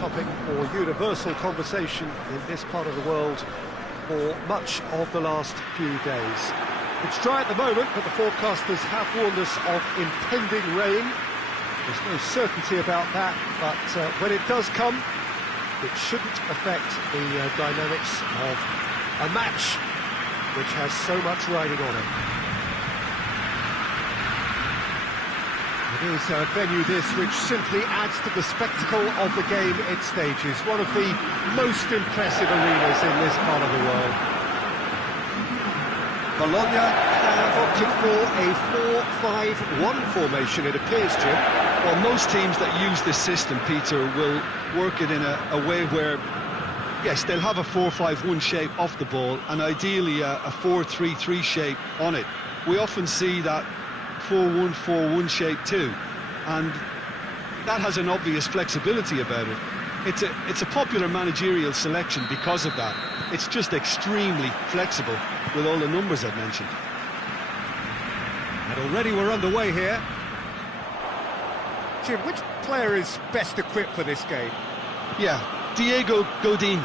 topic or universal conversation in this part of the world for much of the last few days. It's dry at the moment, but the forecasters have warned us of impending rain. There's no certainty about that, but when it does come, it shouldn't affect the dynamics of a match which has so much riding on it. It is a venue this which simply adds to the spectacle of the game it stages. One of the most impressive arenas in this part of the world. Bologna have opted for a 4-5-1 formation, it appears, Jim. Well, most teams that use this system, Peter, will work it in a way where, yes, they'll have a 4-5-1 shape off the ball and ideally a 4-3-3 shape on it. We often see that 4-1-4-1 shape too, and that has an obvious flexibility about it. It's a popular managerial selection because of that. It's just extremely flexible with all the numbers I've mentioned. And already we're underway here. Jim, which player is best equipped for this game? Yeah, Diego Godin,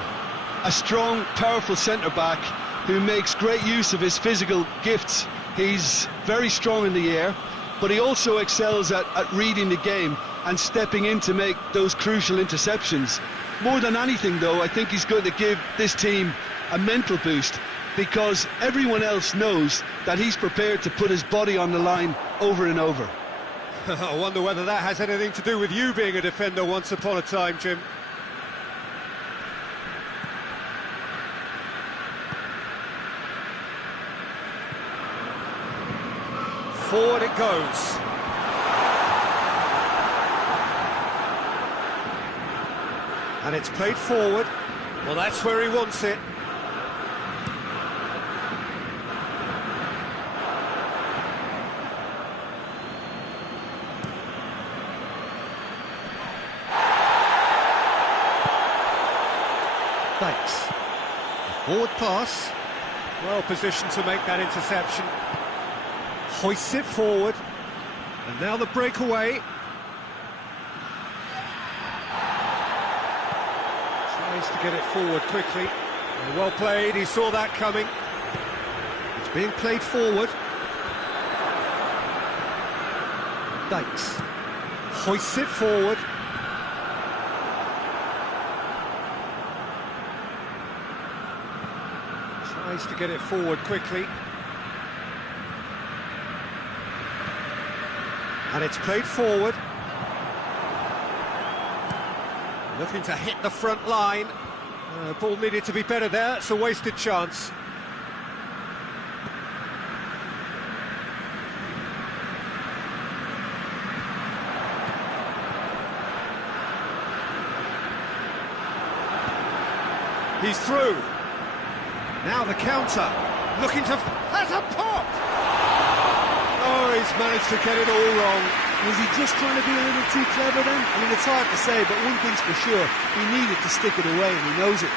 a strong, powerful centre-back who makes great use of his physical gifts. He's very strong in the air, but he also excels at reading the game and stepping in to make those crucial interceptions. More than anything, though, I think he's going to give this team a mental boost because everyone else knows that he's prepared to put his body on the line over and over. I wonder whether that has anything to do with you being a defender once upon a time, Jim. Forward it goes. And it's played forward. Well, that's where he wants it. Thanks. A forward pass. Well positioned to make that interception. Hoists it forward. And now the breakaway. Tries to get it forward quickly. Well played, he saw that coming. It's being played forward. Thanks. Hoists it forward. Tries to get it forward quickly. And it's played forward. Looking to hit the front line. Ball needed to be better there. It's a wasted chance. He's through. Now the counter, looking to... has a pop! Oh, he's managed to get it all wrong. Was he just trying to be a little too clever then? I mean, it's hard to say, but one thing's for sure, he needed to stick it away, and he knows it.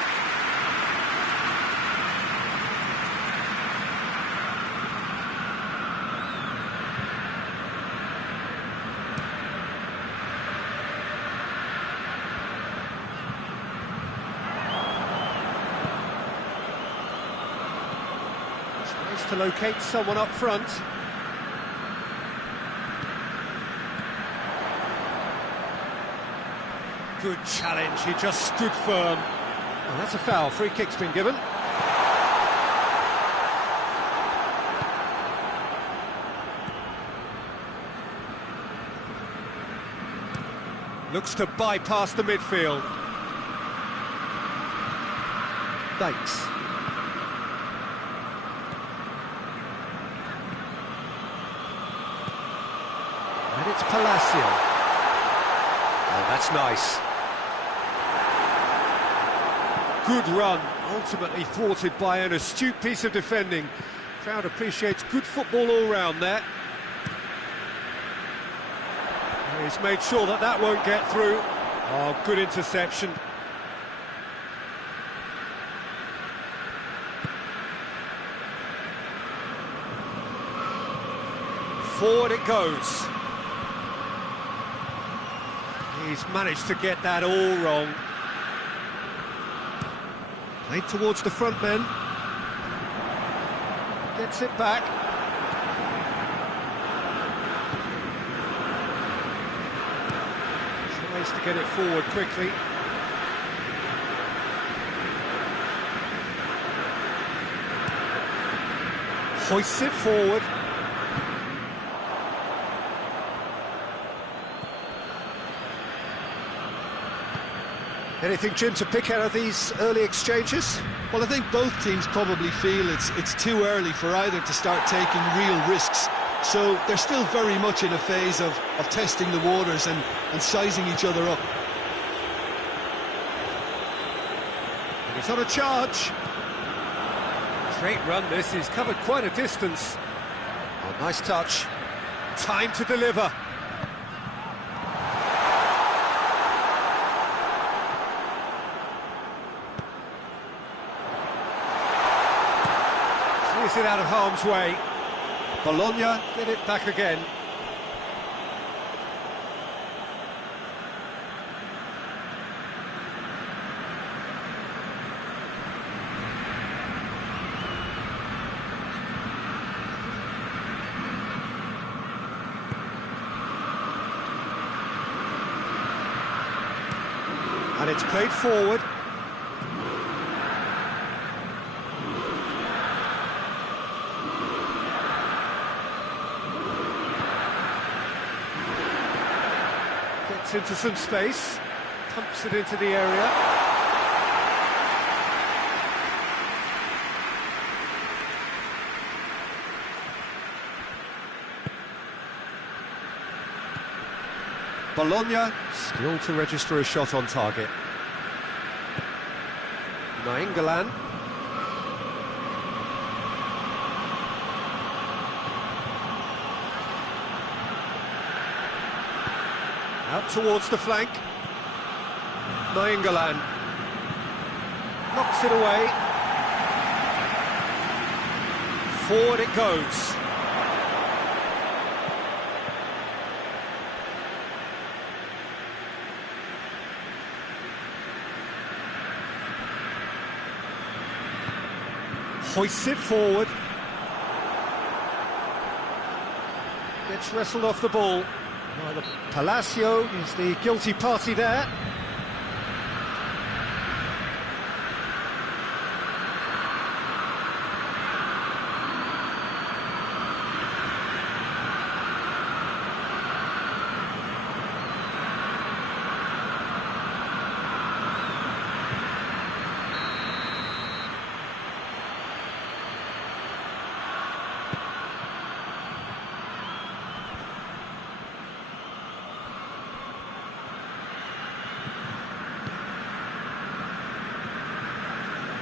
To locate someone up front. Good challenge, he just stood firm. And that's a foul, free kick's been given. Looks to bypass the midfield. Thanks. And it's Palacio. Oh, that's nice. Good run, ultimately thwarted by an astute piece of defending. Crowd appreciates good football all round there. He's made sure that that won't get through. Oh, good interception. Forward it goes. He's managed to get that all wrong. Played towards the front men. Gets it back. Tries to get it forward quickly. Hoists it forward. Anything, Jim, to pick out of these early exchanges? Well, I think both teams probably feel it's too early for either to start taking real risks. So they're still very much in a phase of testing the waters and sizing each other up. And he's on a charge. Great run this, he's covered quite a distance. Oh, nice touch. Time to deliver. Clears it out of harm's way. Bologna get it back again. And it's played forward. Gets into some space, pumps it into the area. Bologna still to register a shot on target. Nainggolan. Out towards the flank. Nainggolan knocks it away. Forward it goes. Hoists it forward. Gets wrestled off the ball. Well, Palacio is the guilty party there.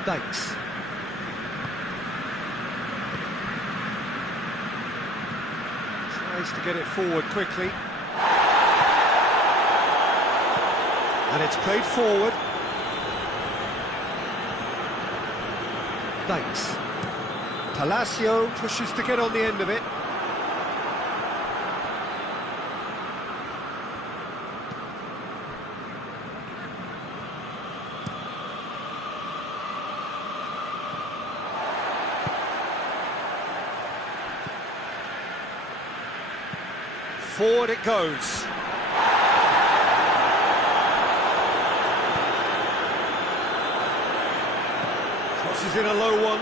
Thanks. Tries to get it forward quickly. And it's played forward. Thanks. Palacio pushes to get on the end of it. Forward it goes. Crosses in a low one.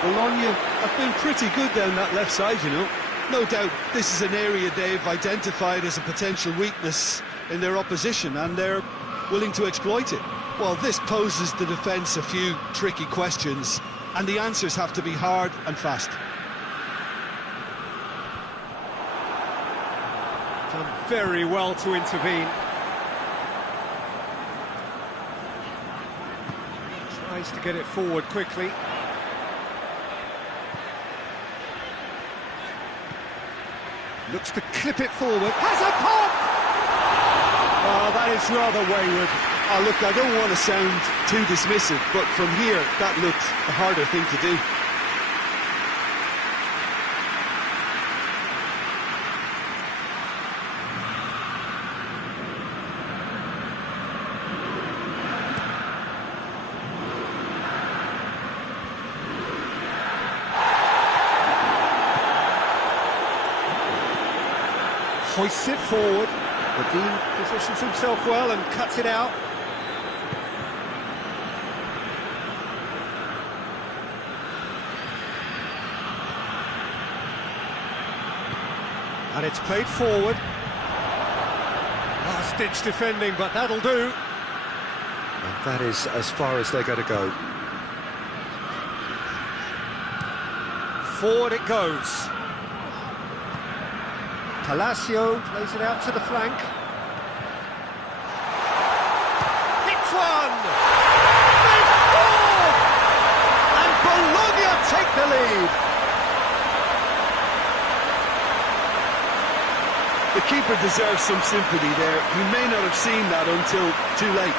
Bologna have been pretty good down that left side, you know. No doubt this is an area they've identified as a potential weakness in their opposition, and they're willing to exploit it. Well, this poses the defence a few tricky questions, and the answers have to be hard and fast. Done very well to intervene. Tries to get it forward quickly. Looks to clip it forward. Has a pop! Oh, that is rather wayward. Oh, look, I don't want to sound too dismissive, but from here, that looked the harder thing to do. Hoists it forward. Godin positions himself well and cuts it out. And it's played forward. Last-ditch defending, but that'll do. And that is as far as they're going to go. Forward it goes. Palacio plays it out to the flank. Hits one! They score! And Bologna take the lead. The keeper deserves some sympathy there. He may not have seen that until too late.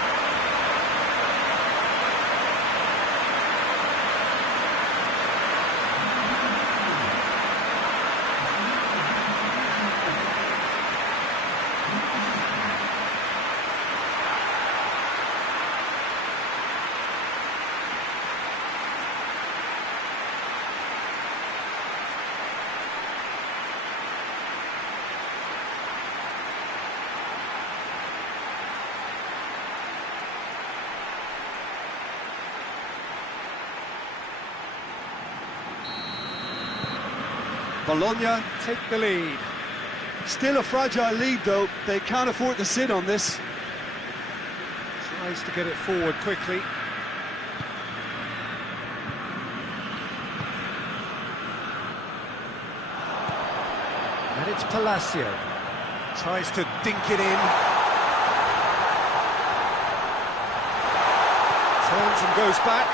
Bologna take the lead. Still a fragile lead, though. They can't afford to sit on this. Tries to get it forward quickly. And it's Palacio. Tries to dink it in. Turns and goes back.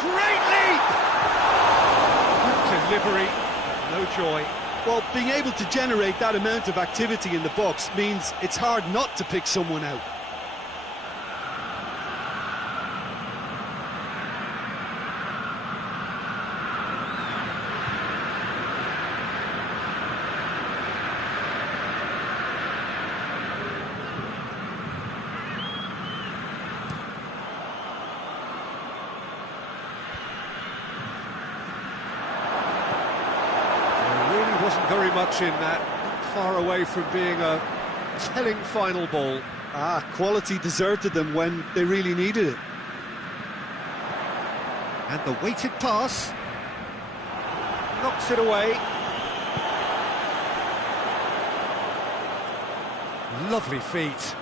Great leap! Delivery, no joy. Well, being able to generate that amount of activity in the box means it's hard not to pick someone out. Wasn't very much in that, not far away from being a telling final ball. Quality deserted them when they really needed it. And the weighted pass knocks it away. Lovely feet.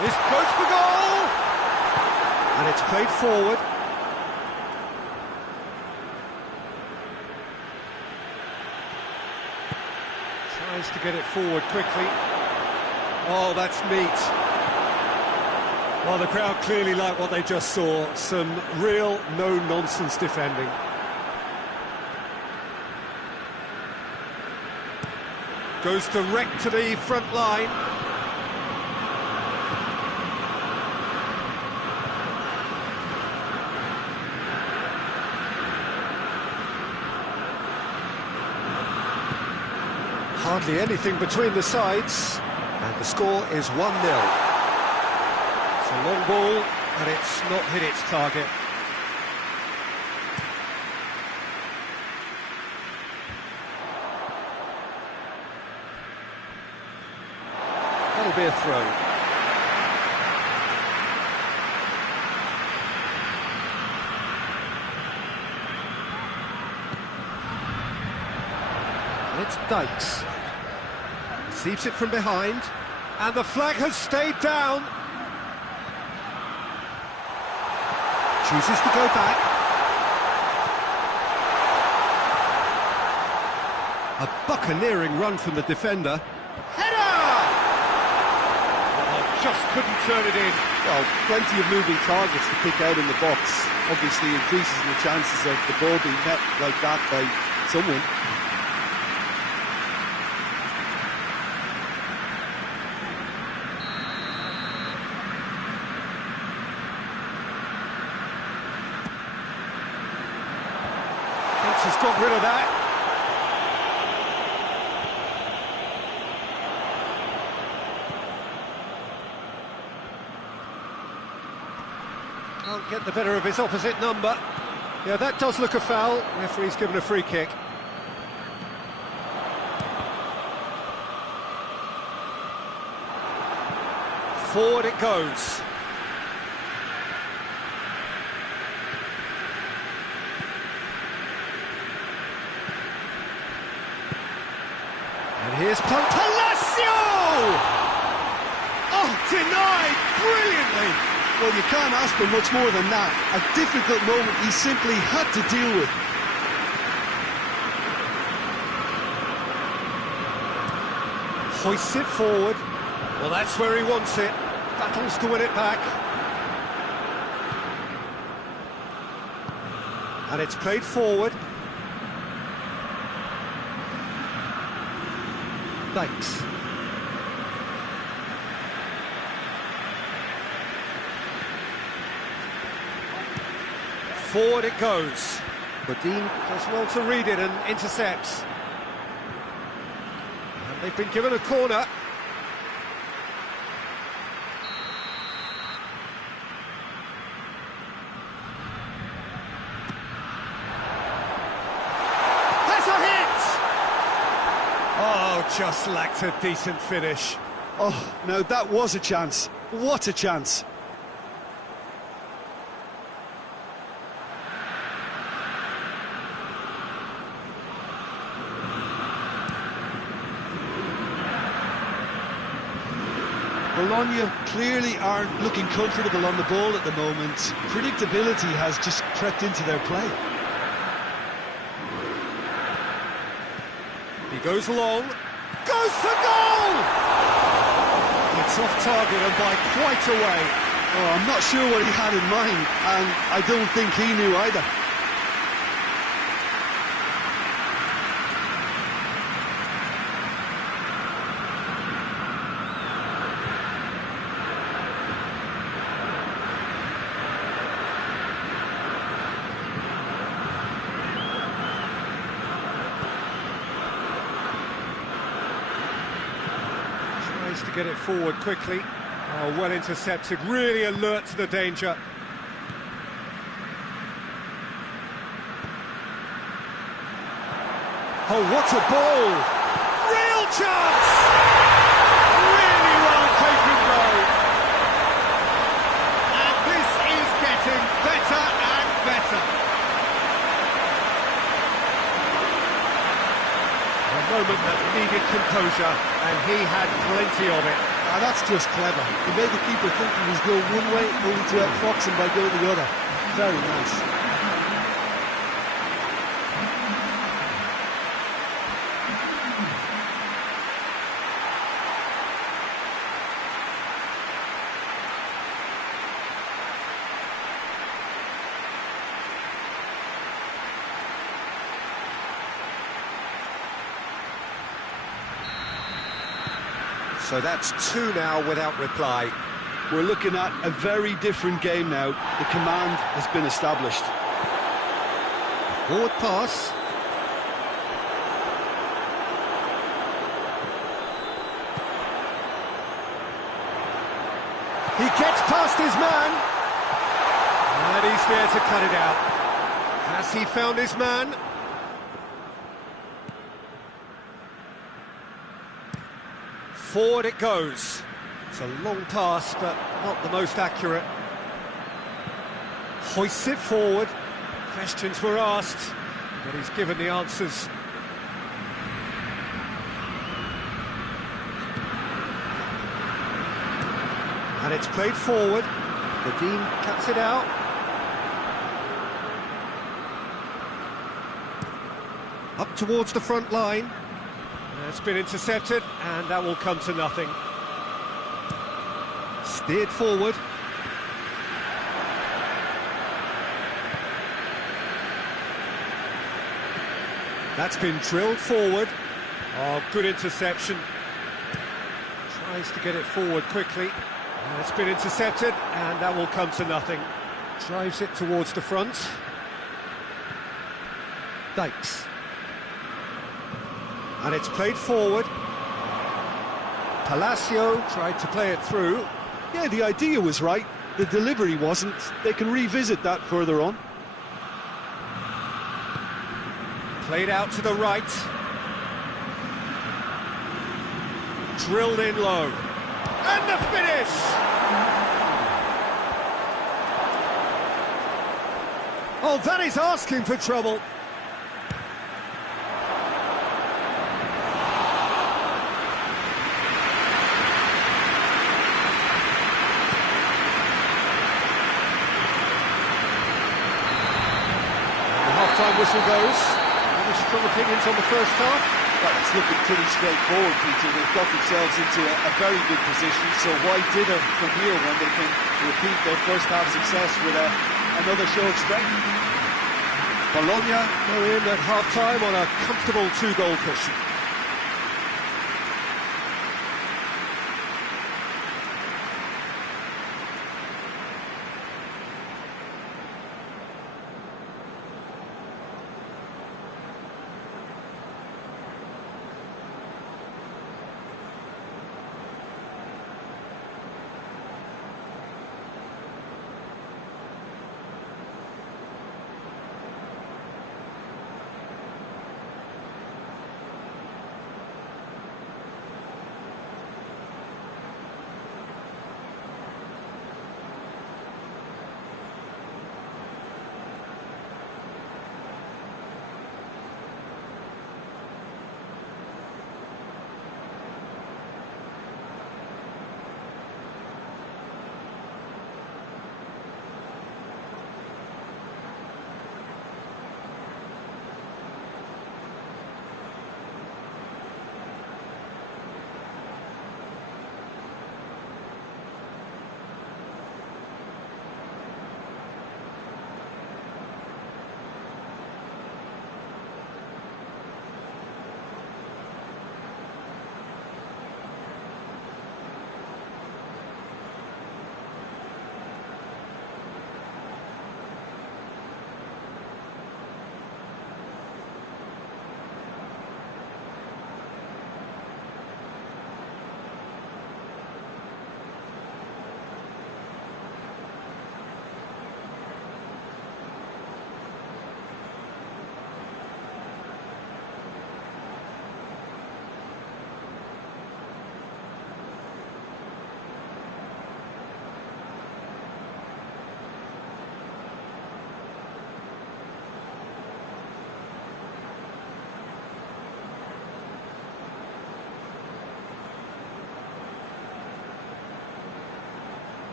This goes for goal! And it's played forward. Tries to get it forward quickly. Oh, that's neat. Well, the crowd clearly like what they just saw. Some real no-nonsense defending. Goes direct to the front line. Hardly anything between the sides, and the score is 1-0. It's a long ball, and it's not hit its target. That'll be a throw. And it's Dykes. Receives it from behind, and the flag has stayed down. Chooses to go back. A buccaneering run from the defender. Header! Oh, just couldn't turn it in. Well, plenty of moving targets to pick out in the box. Obviously increases the chances of the ball being met like that by someone. Has got rid of that. get the better of his opposite number. Yeah, that does look a foul. Referee's given a free kick. Forward it goes. And here's Palacio! Oh, denied brilliantly. Well, you can't ask for much more than that. A difficult moment he simply had to deal with. Hoists it forward. Well, that's where he wants it. Battles to win it back. And it's played forward. Thanks. Forward it goes. Godin does well to read it and intercepts. And they've been given a corner. That's a hit! Oh, just lacked a decent finish. Oh, now that was a chance. What a chance. Bologna clearly aren't looking comfortable on the ball at the moment. Predictability has just crept into their play. He goes long, goes for goal! It's off target and by quite a way. Oh, I'm not sure what he had in mind, and I don't think he knew either. To get it forward quickly. Oh, well intercepted, really alert to the danger. Oh, what a ball! Real chance! Really well taken goal. And this is getting better and better. A moment that needed composure, and he had plenty of it. Ah, that's just clever. He made the keeper think he was going one way, only to outfox him by going the other. Very nice. So that's two now without reply. We're looking at a very different game now. The command has been established. Forward pass. He gets past his man. And he's there to cut it out. Has he found his man? Forward it goes. It's a long pass, but not the most accurate. Hoists it forward. Questions were asked, but he's given the answers. And it's played forward. Godin cuts it out. Up towards the front line. It's been intercepted, and that will come to nothing. Steered forward. That's been drilled forward. Oh, good interception. Tries to get it forward quickly. It's been intercepted, and that will come to nothing. Drives it towards the front. Dykes. And it's played forward. Palacio tried to play it through. Yeah, the idea was right, The delivery wasn't. They can revisit that further on. Played out to the right. Drilled in low. And the finish! Oh, that is asking for trouble. The half-time whistle goes. Any strong opinions on the first half? Well, it's looking pretty straightforward, Peter. They've got themselves into a very good position, so why dither from here when they can repeat their first half success with another show of strength? Bologna go in at half-time on a comfortable 2-goal cushion.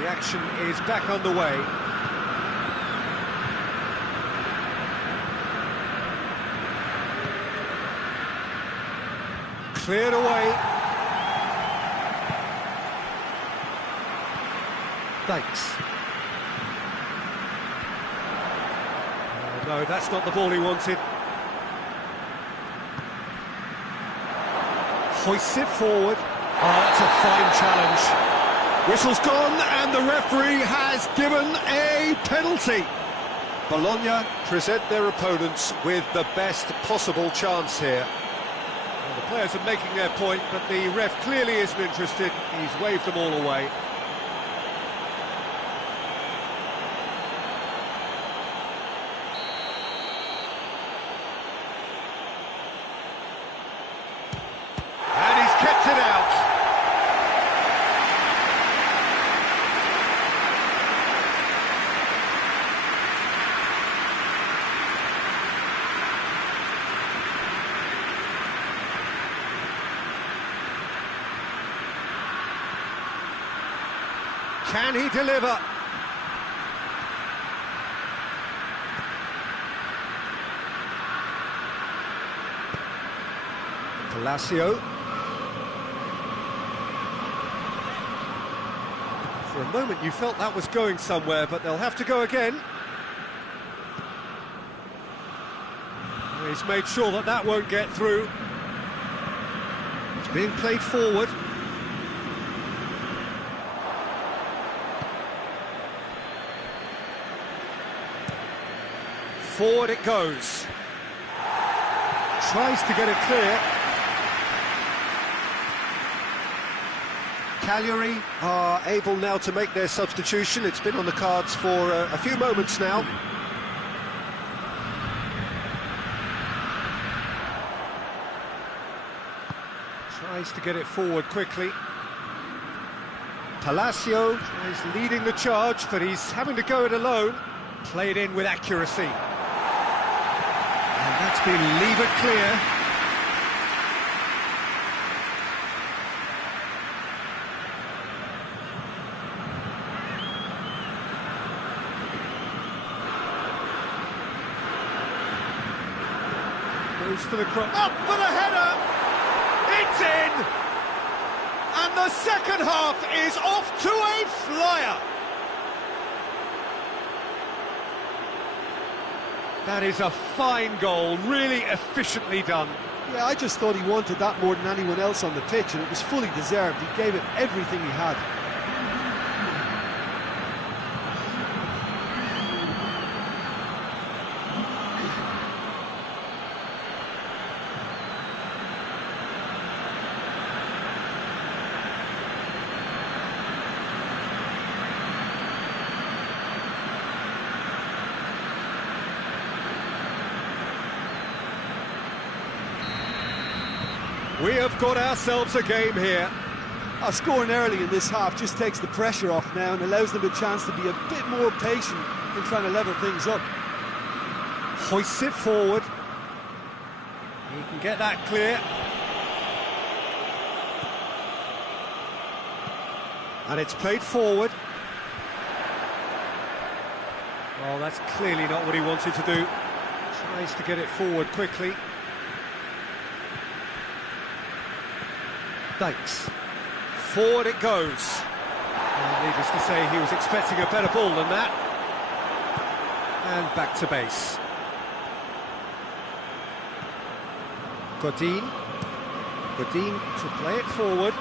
The action is back underway. Cleared away. Thanks. Oh, no, that's not the ball he wanted. Hoists it forward. Oh, that's a fine challenge. Whistle's gone, and the referee has given a penalty. Bologna present their opponents with the best possible chance here. Well, the players are making their point, but the ref clearly isn't interested. He's waved them all away. And he's kept it out. Can he deliver? Palacio. For a moment you felt that was going somewhere, but they'll have to go again. He's made sure that that won't get through. It's being played forward. Forward it goes. Tries to get it clear. Cagliari are able now to make their substitution. It's been on the cards for a few moments now. Tries to get it forward quickly. Palacio is leading the charge, but he's having to go it alone. Played in with accuracy. And that's been levered clear. Goes for the cross. Up for the header! It's in! And the second half is off to a flyer! That is a fine goal, really efficiently done. Yeah, I just thought he wanted that more than anyone else on the pitch, and it was fully deserved. He gave it everything he had. We have got ourselves a game here. Scoring early in this half just takes the pressure off now and allows them a chance to be a bit more patient in trying to level things up. Hoists it forward. He can get that clear. And it's played forward. Well, that's clearly not what he wanted to do. Tries to get it forward quickly. Thanks. Forward it goes. Well, needless to say, he was expecting a better ball than that. And back to base. Godin to play it forward.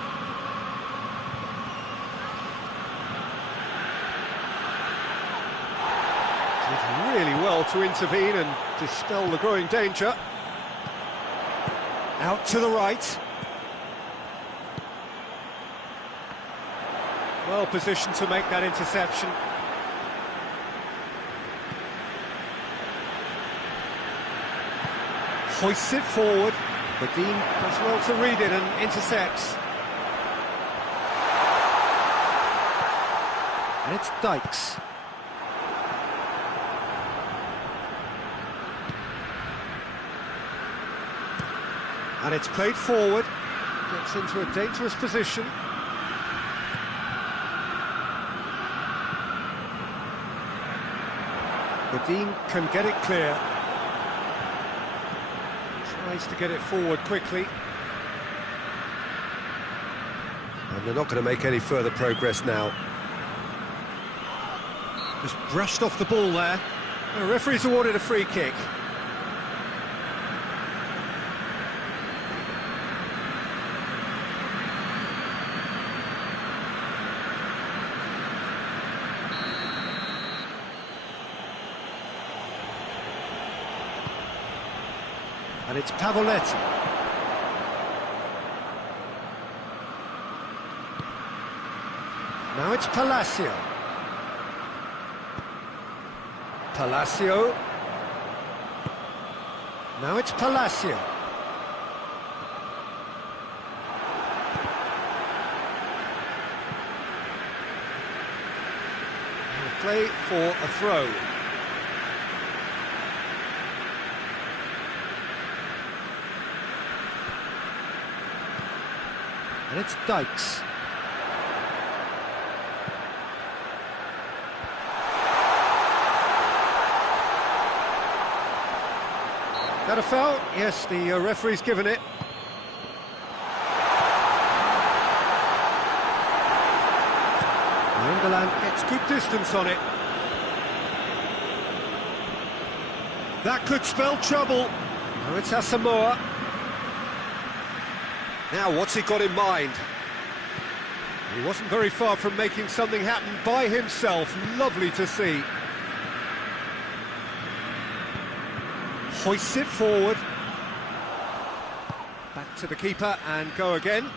Did really well to intervene and dispel the growing danger. Out to the right. Well positioned to make that interception. Hoists it forward. Godin does well to read it and intercepts. And it's Dykes. And it's played forward. Gets into a dangerous position. Godin can get it clear. Tries to get it forward quickly. And they're not going to make any further progress now. Just brushed off the ball there. The referee's awarded a free kick. And it's Pavoletti. Now it's Palacio. Palacio. Now it's Palacio. We'll play for a throw. And it's Dykes. That a foul? Yes, the referee's given it. England gets good distance on it. That could spell trouble. Now it's Asamoah. Now, what's he got in mind? He wasn't very far from making something happen by himself. Lovely to see. Hoists it forward. Back to the keeper and go again.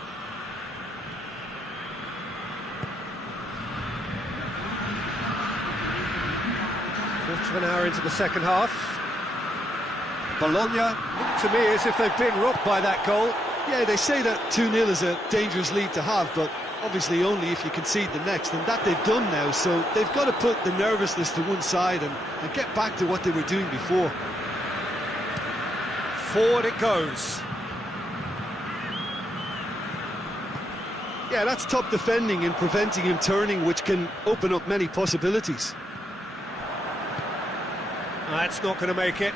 Quarter of an hour into the second half. Bologna look to me as if they've been rocked by that goal. Yeah, they say that 2-0 is a dangerous lead to have, but obviously only if you concede the next, and that they've done now, so they've got to put the nervousness to one side and get back to what they were doing before. Forward it goes. Yeah, that's top defending and preventing him turning, which can open up many possibilities. That's not going to make it.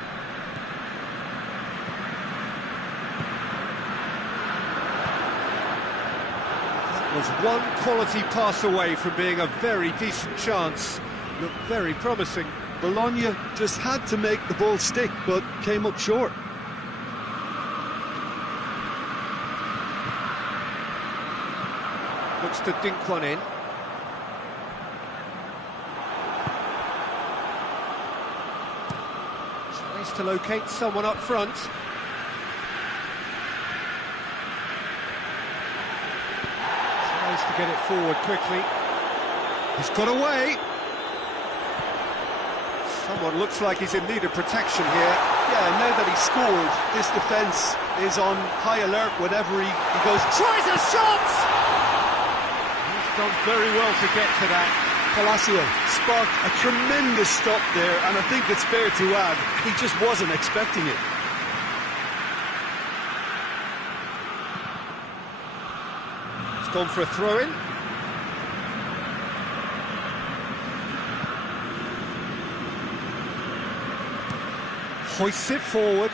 Was one quality pass away from being a very decent chance. Looked very promising. Bologna just had to make the ball stick, but came up short. Looks to dink one in. Tries to locate someone up front. To get it forward quickly. He's got away. Someone looks like he's in need of protection here. Yeah, now that he's scored, this defence is on high alert whenever he goes. Tries a shot! He's done very well to get to that. Palacio sparked a tremendous stop there, and I think it's fair to add, he just wasn't expecting it. Gone for a throw-in. Hoists it forward.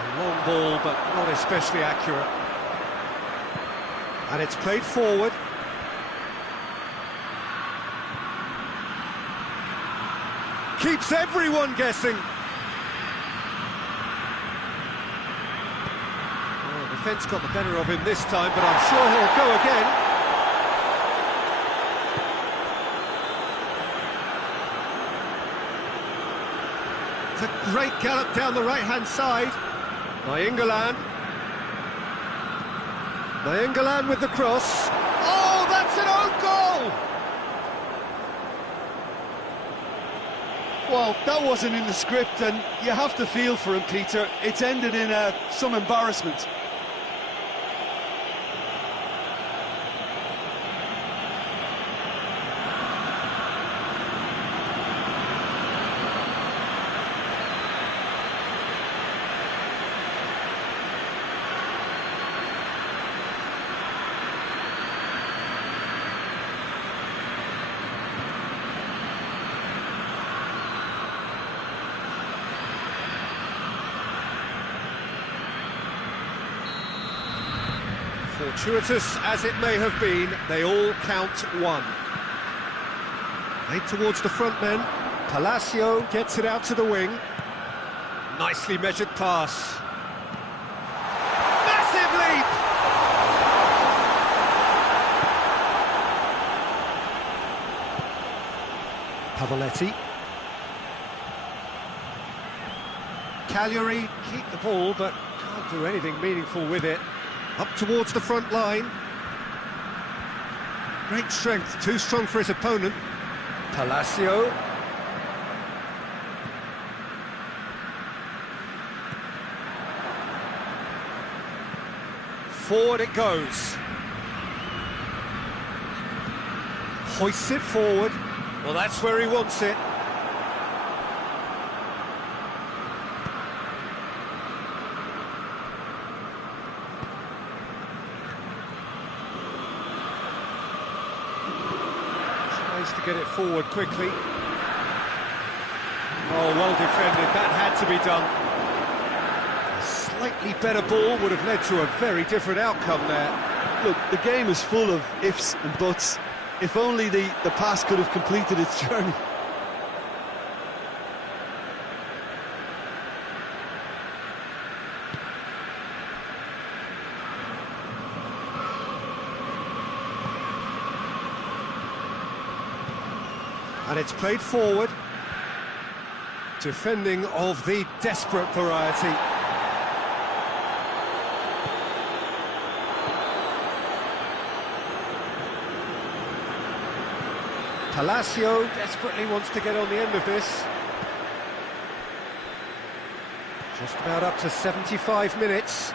A long ball, but not especially accurate. And it's played forward. Keeps everyone guessing. Defence got the better of him this time, but I'm sure he'll go again. It's a great gallop down the right-hand side. Nainggolan with the cross. Oh, that's an own goal! Well, that wasn't in the script, and you have to feel for him, Peter. It's ended in some embarrassment. Fortuitous as it may have been, they all count one. Played towards the front men. Palacio gets it out to the wing. Nicely measured pass. Massive leap! Pavoletti. Cagliari keep the ball, but can't do anything meaningful with it. Up towards the front line. Great strength, too strong for his opponent. Palacio. Forward it goes. Hoists it forward. Well, that's where he wants it. Tries to get it forward quickly. Oh, well defended. That had to be done. A slightly better ball would have led to a very different outcome there. Look, the game is full of ifs and buts. If only the pass could have completed its journey. And it's played forward. Defending of the desperate variety. Palacio desperately wants to get on the end of this. Just about up to 75 minutes.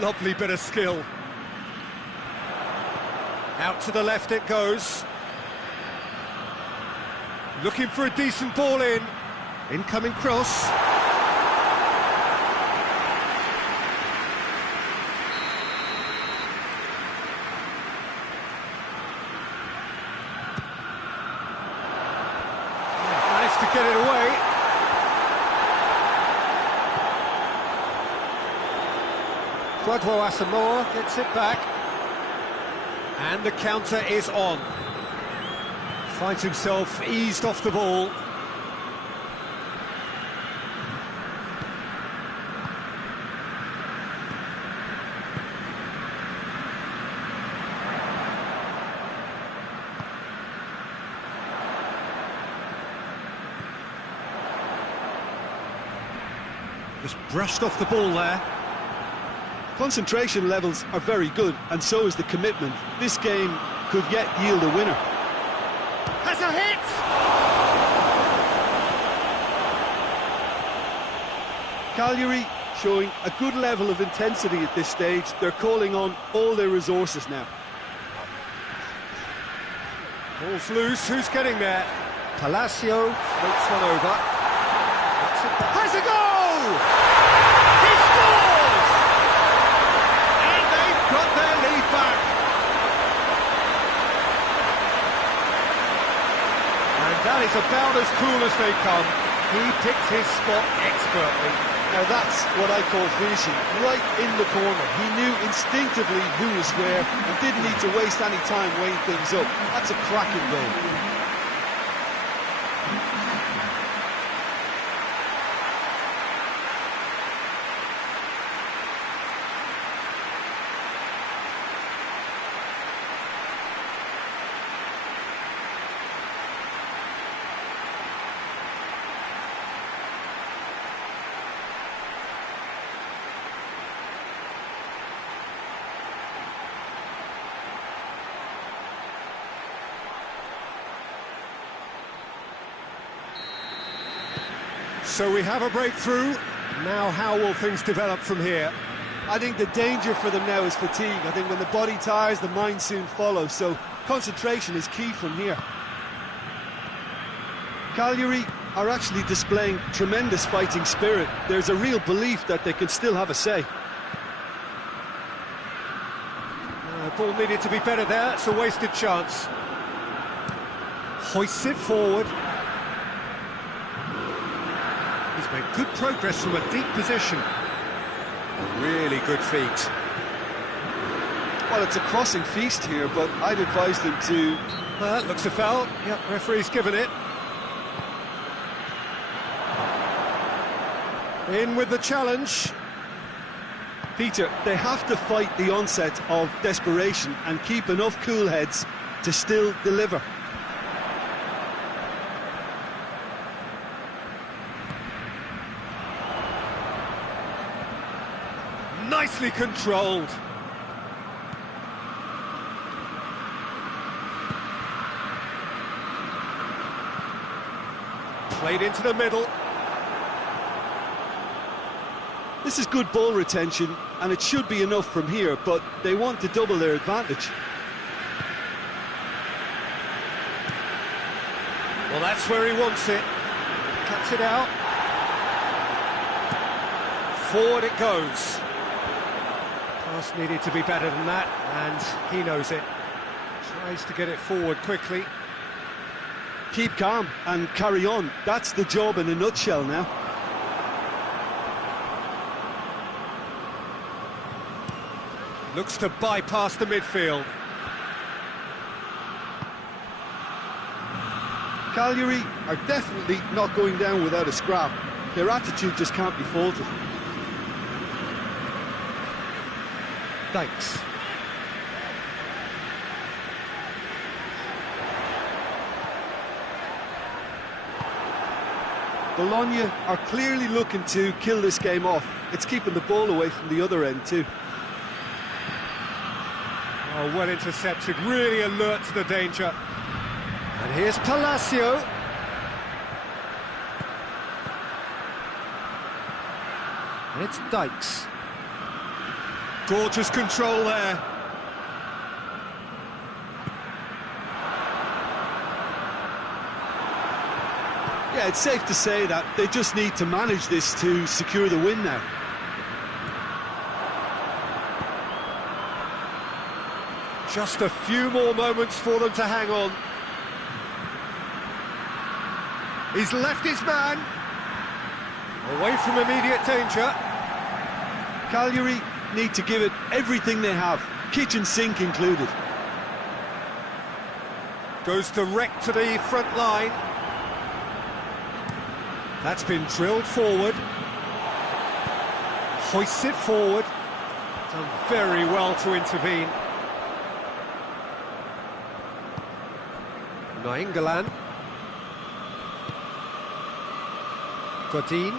Lovely bit of skill. Out to the left it goes. Looking for a decent ball in. Incoming cross. Managed to get it away. Quadro Asamoah gets it back. And the counter is on. Finds himself eased off the ball. Just brushed off the ball there. Concentration levels are very good, and so is the commitment. This game could yet yield a winner. Has a hit! Cagliari showing a good level of intensity at this stage. They're calling on all their resources now. Ball's loose, who's getting there? Palacio floats one over. Has a goal! He scores! And they've got their lead back. And that is about as cool as they come. He picked his spot expertly. Now that's what I call finishing, right in the corner. He knew instinctively who was where and didn't need to waste any time weighing things up. That's a cracking goal. So we have a breakthrough. Now how will things develop from here? I think the danger for them now is fatigue. I think when the body tires, the mind soon follows. So concentration is key from here. Cagliari are actually displaying tremendous fighting spirit. There's a real belief that they can still have a say. Ball needed to be better there. It's a wasted chance. Hoists it forward. He's made good progress from a deep position. Really good feet. Well, it's a crossing feast here, but I'd advise them to... That looks a foul. Yep, referee's given it. In with the challenge. Peter, they have to fight the onset of desperation and keep enough cool heads to still deliver. Nicely controlled. Played into the middle. This is good ball retention, and it should be enough from here, but they want to double their advantage. Well, that's where he wants it. Cuts it out. Forward it goes. Pass needed to be better than that, and he knows it. Tries to get it forward quickly. Keep calm and carry on. That's the job in a nutshell now. Looks to bypass the midfield. Cagliari are definitely not going down without a scrap. Their attitude just can't be faulted. Thanks. Bologna are clearly looking to kill this game off. It's keeping the ball away from the other end too. Oh, well intercepted, really alert to the danger. And here's Palacio. And it's Dykes. Gorgeous control there. Yeah, it's safe to say that they just need to manage this to secure the win now. Just a few more moments for them to hang on. He's left his man. Away from immediate danger. Cagliari need to give it everything they have, kitchen sink included. Goes direct to the front line. That's been drilled forward. Hoists it forward. Done very well to intervene. Nainggolan. Godin.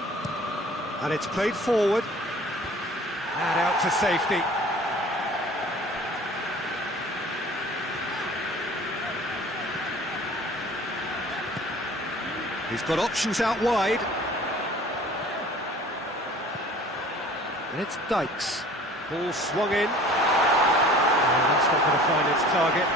And it's played forward. And out to safety. He's got options out wide. And it's Dykes. Ball swung in. And that's not going to find its target.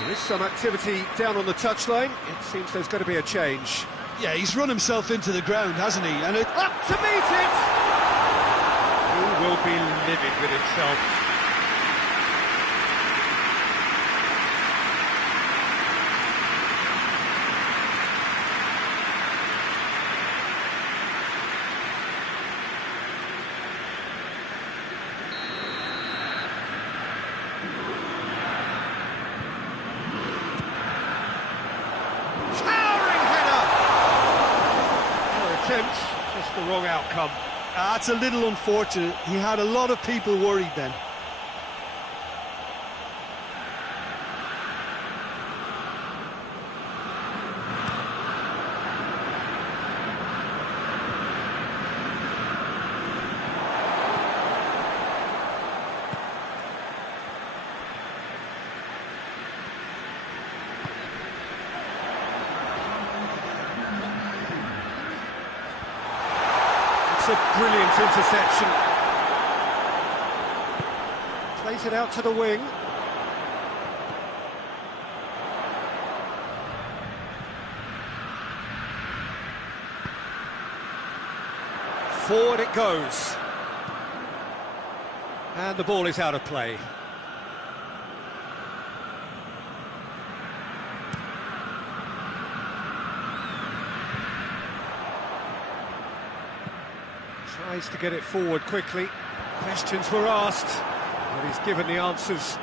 There is some activity down on the touchline. It seems there's going to be a change. Yeah, he's run himself into the ground, hasn't he? And it... Up to meet it! He will be livid with himself. Just the wrong outcome. That's a little unfortunate. He had a lot of people worried then. A brilliant interception. Plays it out to the wing. Forward it goes. And the ball is out of play. Tries to get it forward quickly. Questions were asked, but he's given the answers.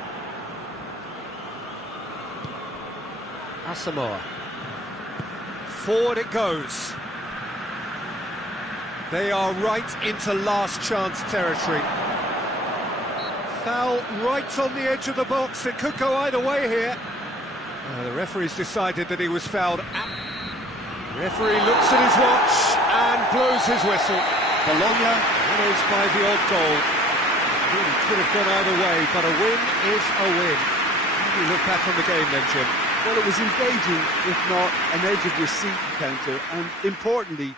Asamoah. Forward it goes. They are right into last chance territory. Foul right on the edge of the box. It could go either way here. The referee's decided that he was fouled. Referee looks at his watch and blows his whistle. Bologna winners by the odd goal. Really could have gone either way, but a win is a win. How do you look back on the game then, Jim? Well, it was engaging, if not an edge of your seat encounter, and importantly,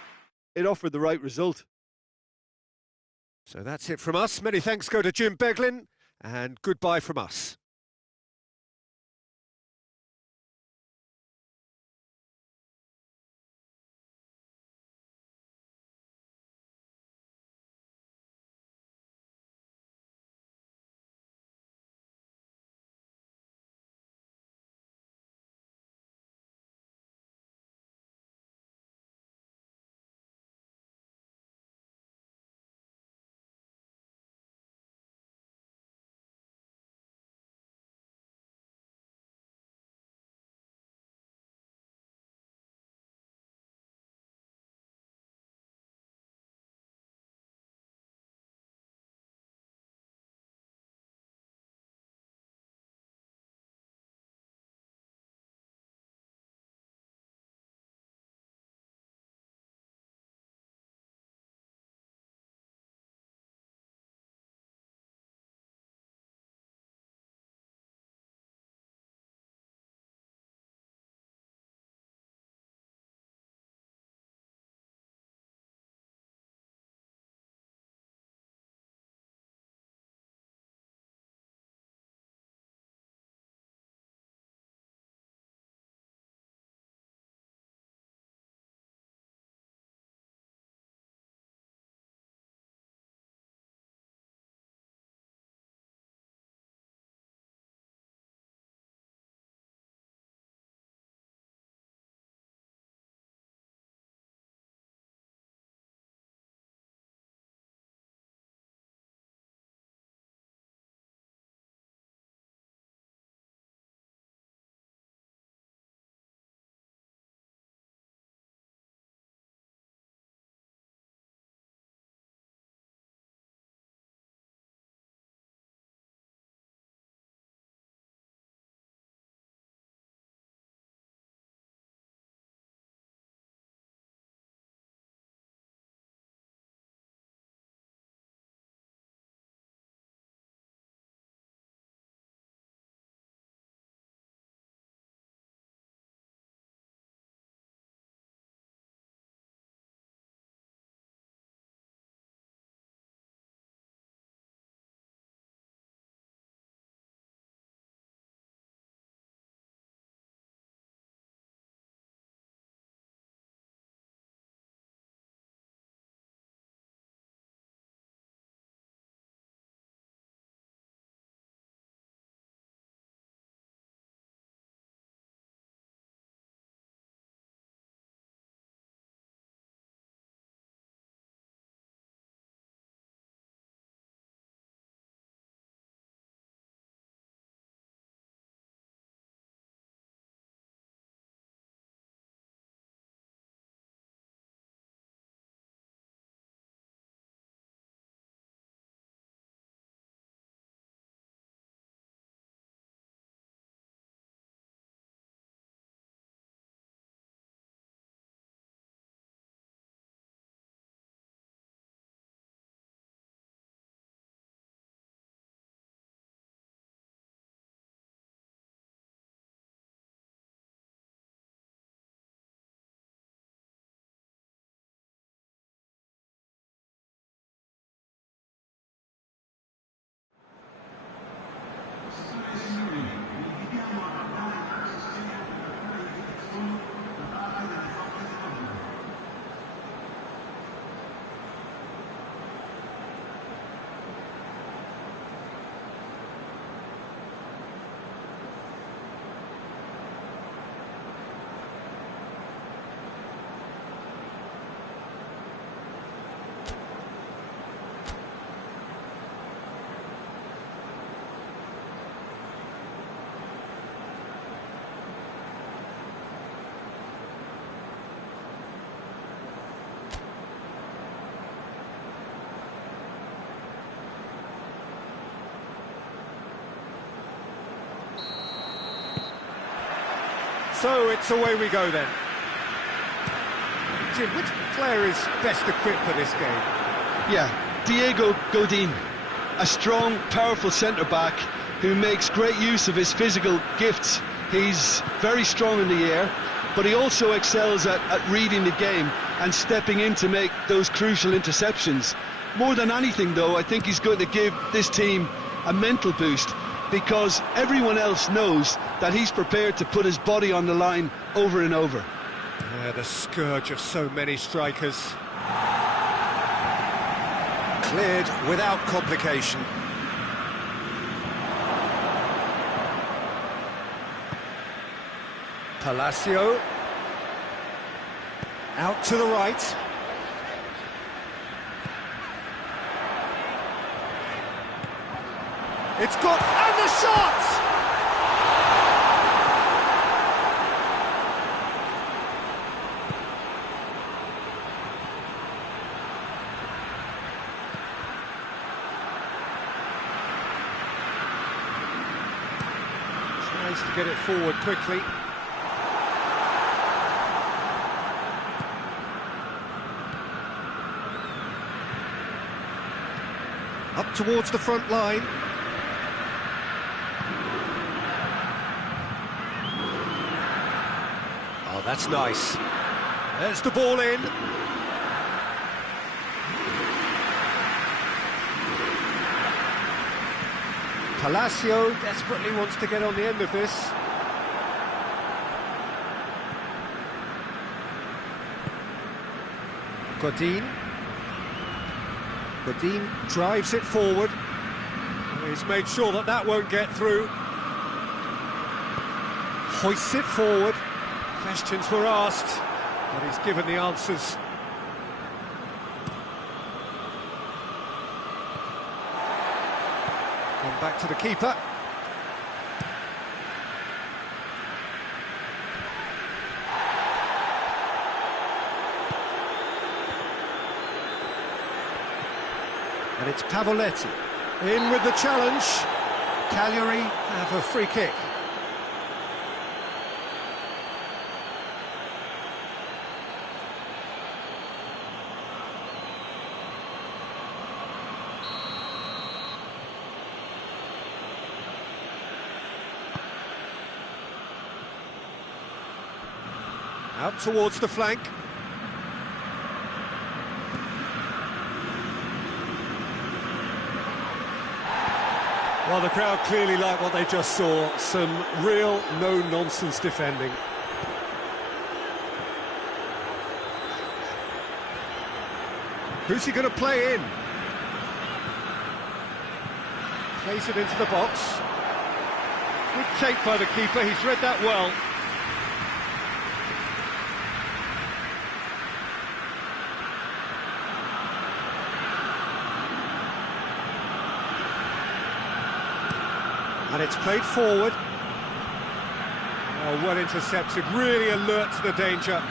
it offered the right result. So that's it from us. Many thanks go to Jim Beglin, and goodbye from us. So it's away we go then. Jim, which player is best equipped for this game? Yeah, Diego Godin, a strong, powerful centre-back who makes great use of his physical gifts. He's very strong in the air, but he also excels at reading the game and stepping in to make those crucial interceptions. More than anything, though, I think he's going to give this team a mental boost, because everyone else knows that he's prepared to put his body on the line over and over. The scourge of so many strikers. Cleared without complication. Palacio. Out to the right. It's good, and the shot! Tries to get it forward quickly. Up towards the front line. Oh, that's nice. There's the ball in. Palacio desperately wants to get on the end of this. Godin. Godin drives it forward. He's made sure that that won't get through. Hoists it forward. Questions were asked, but he's given the answers. Come back to the keeper. And it's Pavoletti. In with the challenge. Cagliari have a free kick. Out towards the flank. Well, the crowd clearly like what they just saw. Some real no-nonsense defending. Who's he going to play in? Plays it into the box. Good take by the keeper, he's read that well. And it's played forward. Oh, well intercepted, really alert to the danger.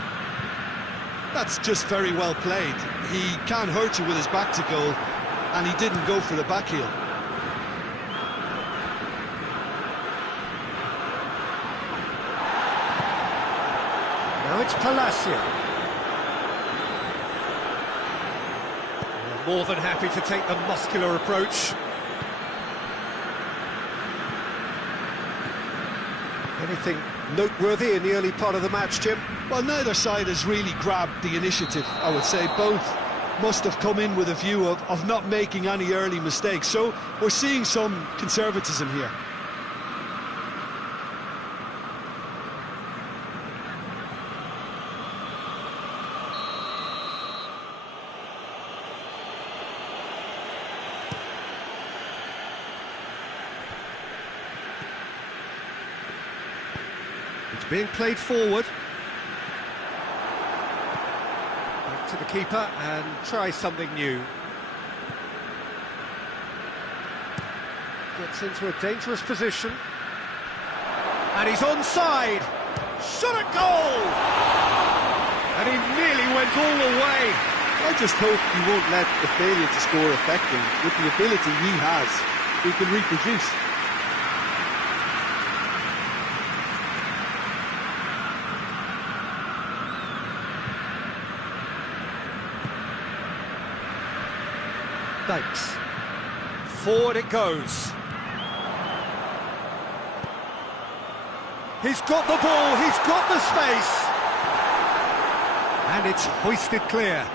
That's just very well played. He can't hurt you with his back to goal, and he didn't go for the back heel. Now it's Palacio. More than happy to take the muscular approach. Anything noteworthy in the early part of the match, Jim? Well, neither side has really grabbed the initiative, I would say. Both must have come in with a view of not making any early mistakes. So we're seeing some conservatism here. It's being played forward. Back to the keeper and try something new. Gets into a dangerous position. And he's onside. Shot at goal! And he nearly went all the way. I just hope he won't let the failure to score affect him. With the ability he has, he can reproduce. mistakes. Forward it goes. He's got the ball, he's got the space. And it's hoisted clear.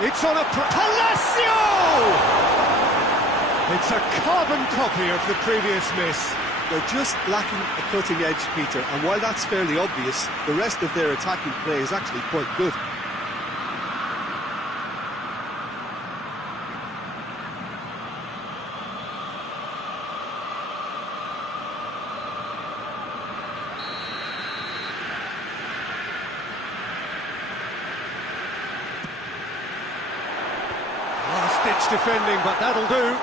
It's on a Palacio! It's a carbon copy of the previous miss. They're just lacking a cutting edge, Peter, and while that's fairly obvious, the rest of their attacking play is actually quite good. Last-ditch defending, but that'll do.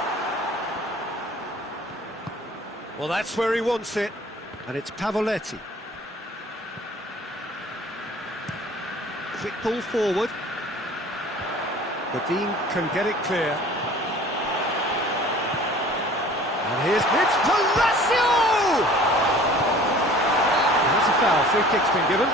Well, that's where he wants it. And it's Pavoletti. Quick ball forward. Godin can get it clear. And here's... It's Palacio! That's a foul. Free kick's been given.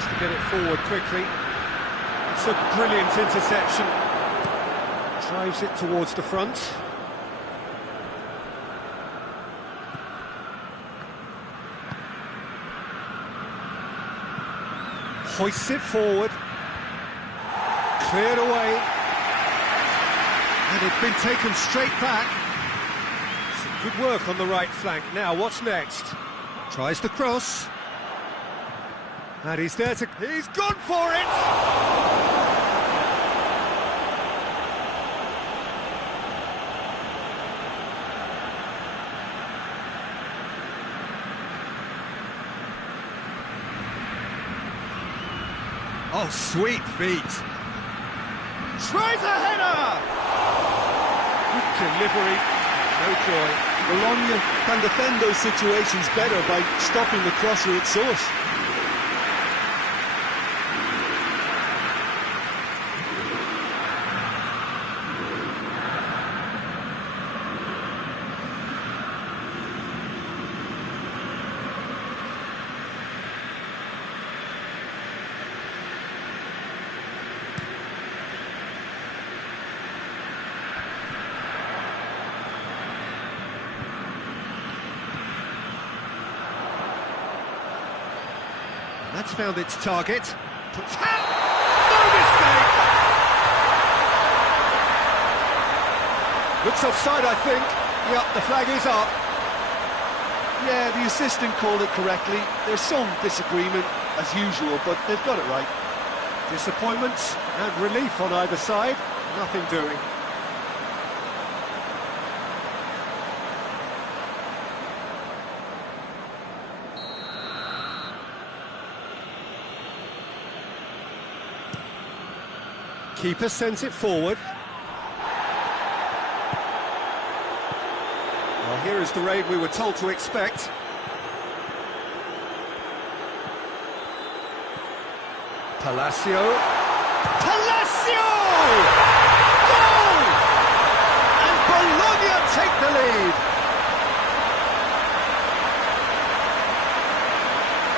To get it forward quickly. It's a brilliant interception. Drives it towards the front. Hoists it forward. Cleared away. And it's been taken straight back. Some good work on the right flank. Now, what's next? Tries the cross. And he's there to... He's gone for it! Oh, sweet feet. Tries a header! Good delivery. No joy. Bologna can defend those situations better by stopping the crosser at source. That's found its target. No mistake! Looks offside, I think. Yep, the flag is up. Yeah, the assistant called it correctly. There's some disagreement, as usual, but they've got it right. Disappointment and relief on either side. Nothing doing. Keeper sends it forward. Well, here is the raid we were told to expect. Palacio. Palacio! Goal! And Bologna take the lead.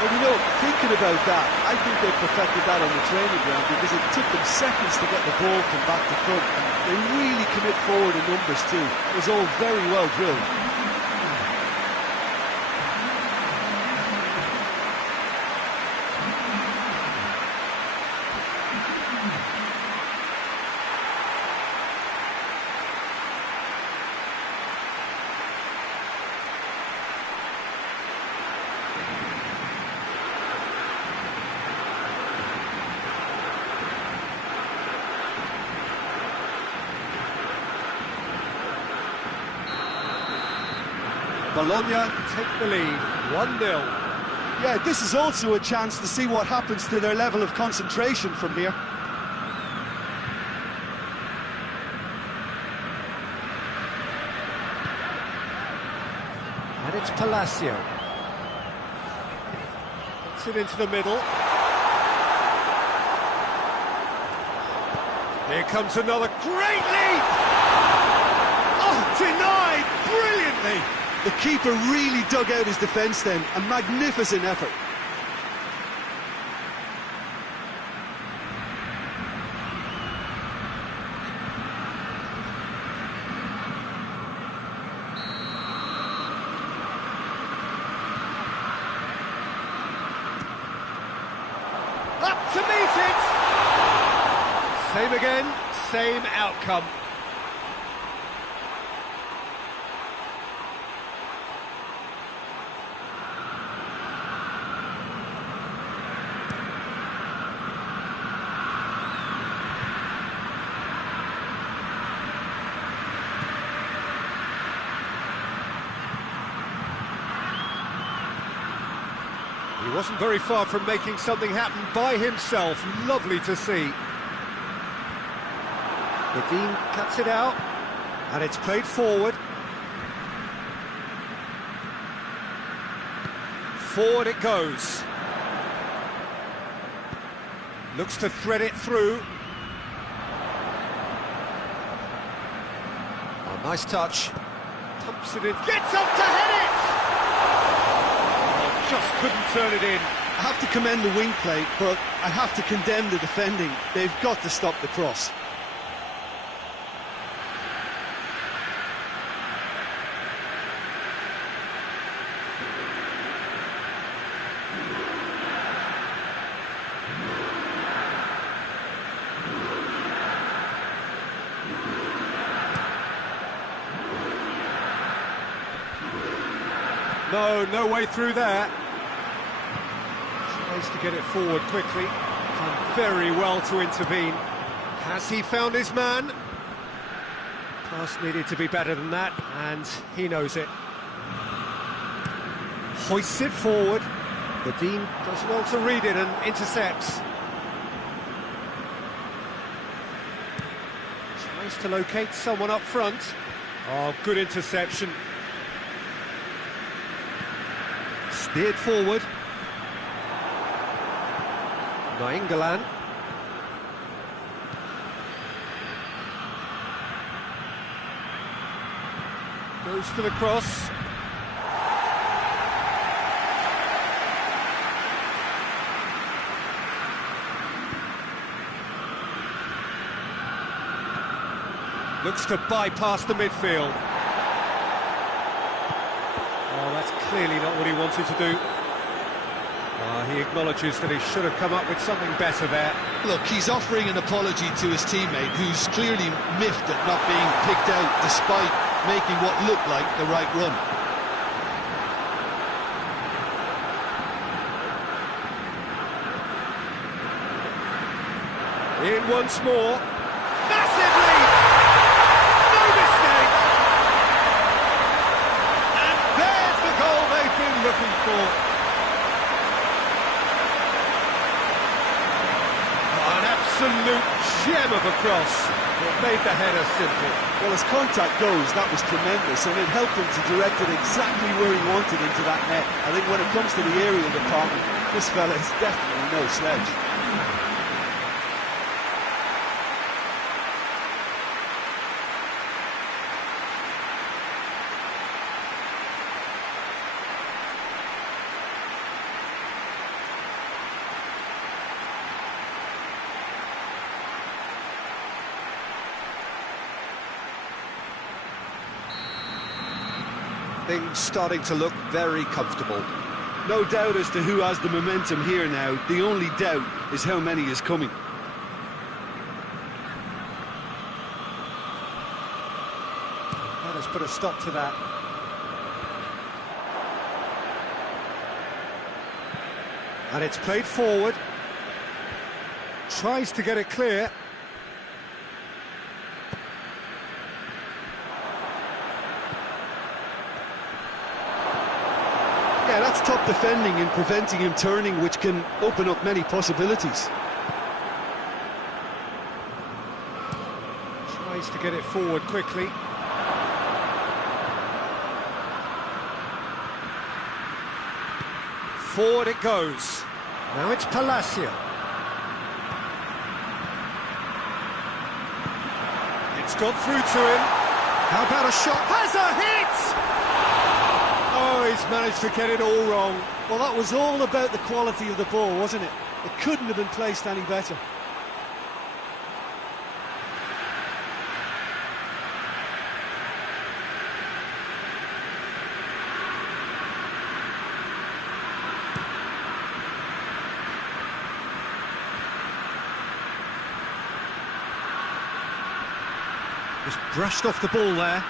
Well, you know, thinking about that, I think they perfected that on the training ground because it took them seconds to get the ball from back to front. And they really commit forward in numbers too. It was all very well drilled. Bologna take the lead, 1-0. Yeah, this is also a chance to see what happens to their level of concentration from here. And it's Palacio. Gets it into the middle. Here comes another great leap! Oh, denied brilliantly! The keeper really dug out his defence then, a magnificent effort. Up to meet it! Same again, same outcome. He wasn't very far from making something happen by himself. Lovely to see. Dean cuts it out, and it's played forward. Forward it goes. Looks to thread it through. Oh, nice touch. Pumps it in. Gets up to head it! Oh, just couldn't turn it in. I have to commend the wing play, but I have to condemn the defending. They've got to stop the cross. No way through there. Tries to get it forward quickly. Done very well to intervene. Has he found his man? Pass needed to be better than that, and he knows it. Hoists it forward. Dean does well to read it and intercepts. Tries to locate someone up front. Oh, good interception. Steered forward. Nainggolan. Goes for the cross. Looks to bypass the midfield. Oh, that's clearly not what he wanted to do. He acknowledges that he should have come up with something better there. Look, he's offering an apology to his teammate, who's clearly miffed at not being picked out despite making what looked like the right run. In once more. Massive lead! No mistake! And there's the goal they've been looking for. An absolute gem of a cross. It made the header simple. Well, as contact goes, that was tremendous, and it helped him to direct it exactly where he wanted into that net. I think when it comes to the aerial department, this fella is definitely no sledge. Things starting to look very comfortable. No doubt as to who has the momentum here now. The only doubt is how many is coming. That has put a stop to that. And it's played forward. Tries to get it clear. Yeah, that's top defending and preventing him turning, which can open up many possibilities. Tries to get it forward quickly. Forward it goes. Now it's Palacio. It's got through to him. How about a shot? Has a hit! Oh, he's managed to get it all wrong. Well, that was all about the quality of the ball, wasn't it? It couldn't have been placed any better. Just brushed off the ball there.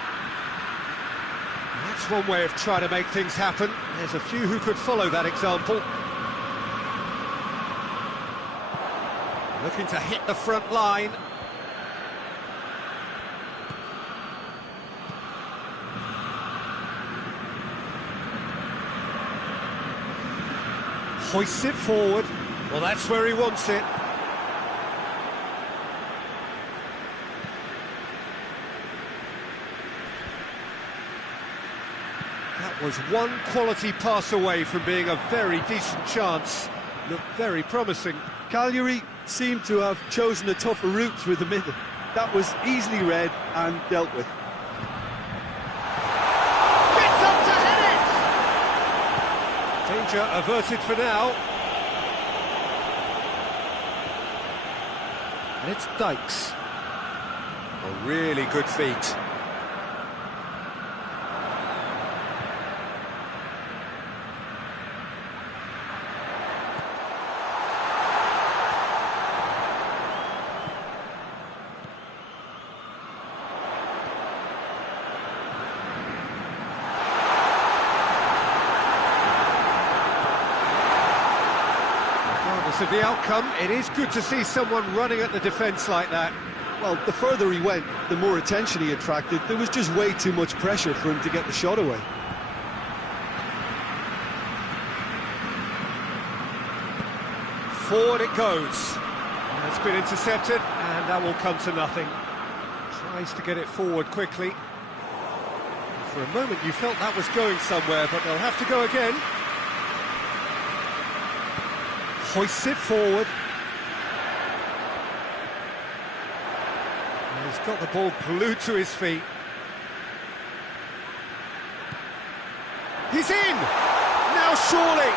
That's one way of trying to make things happen. There's a few who could follow that example. Looking to hit the front line. Hoists it forward. Well, that's where he wants it. That was one quality pass away from being a very decent chance. Looked very promising. Cagliari seemed to have chosen a tougher route through the middle. That was easily read and dealt with. Gets up to hit it! Danger averted for now. And it's Dykes. A really good feat. Of the outcome, it is good to see someone running at the defence like that. Well, the further he went, the more attention he attracted. There was just way too much pressure for him to get the shot away. Forward it goes. It's been intercepted, and that will come to nothing. Tries to get it forward quickly. For a moment you felt that was going somewhere, but they'll have to go again. Hoists it forward. And he's got the ball glued to his feet. He's in! Now surely!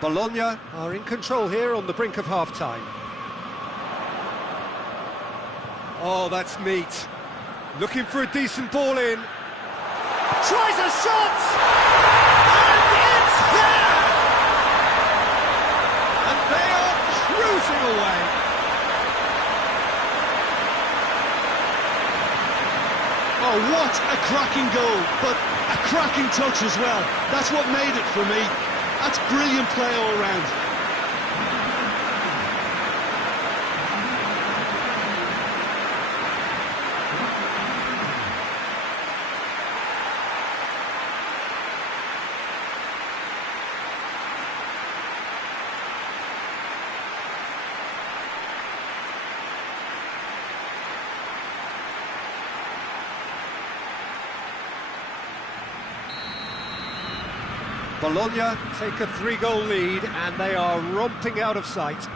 Bologna are in control here on the brink of half-time. Oh, that's neat. Looking for a decent ball in. Tries a shot! And it's there! And they are cruising away. Oh, what a cracking goal, but a cracking touch as well. That's what made it for me. That's brilliant play all round. Bologna take a 3-goal lead and they are romping out of sight.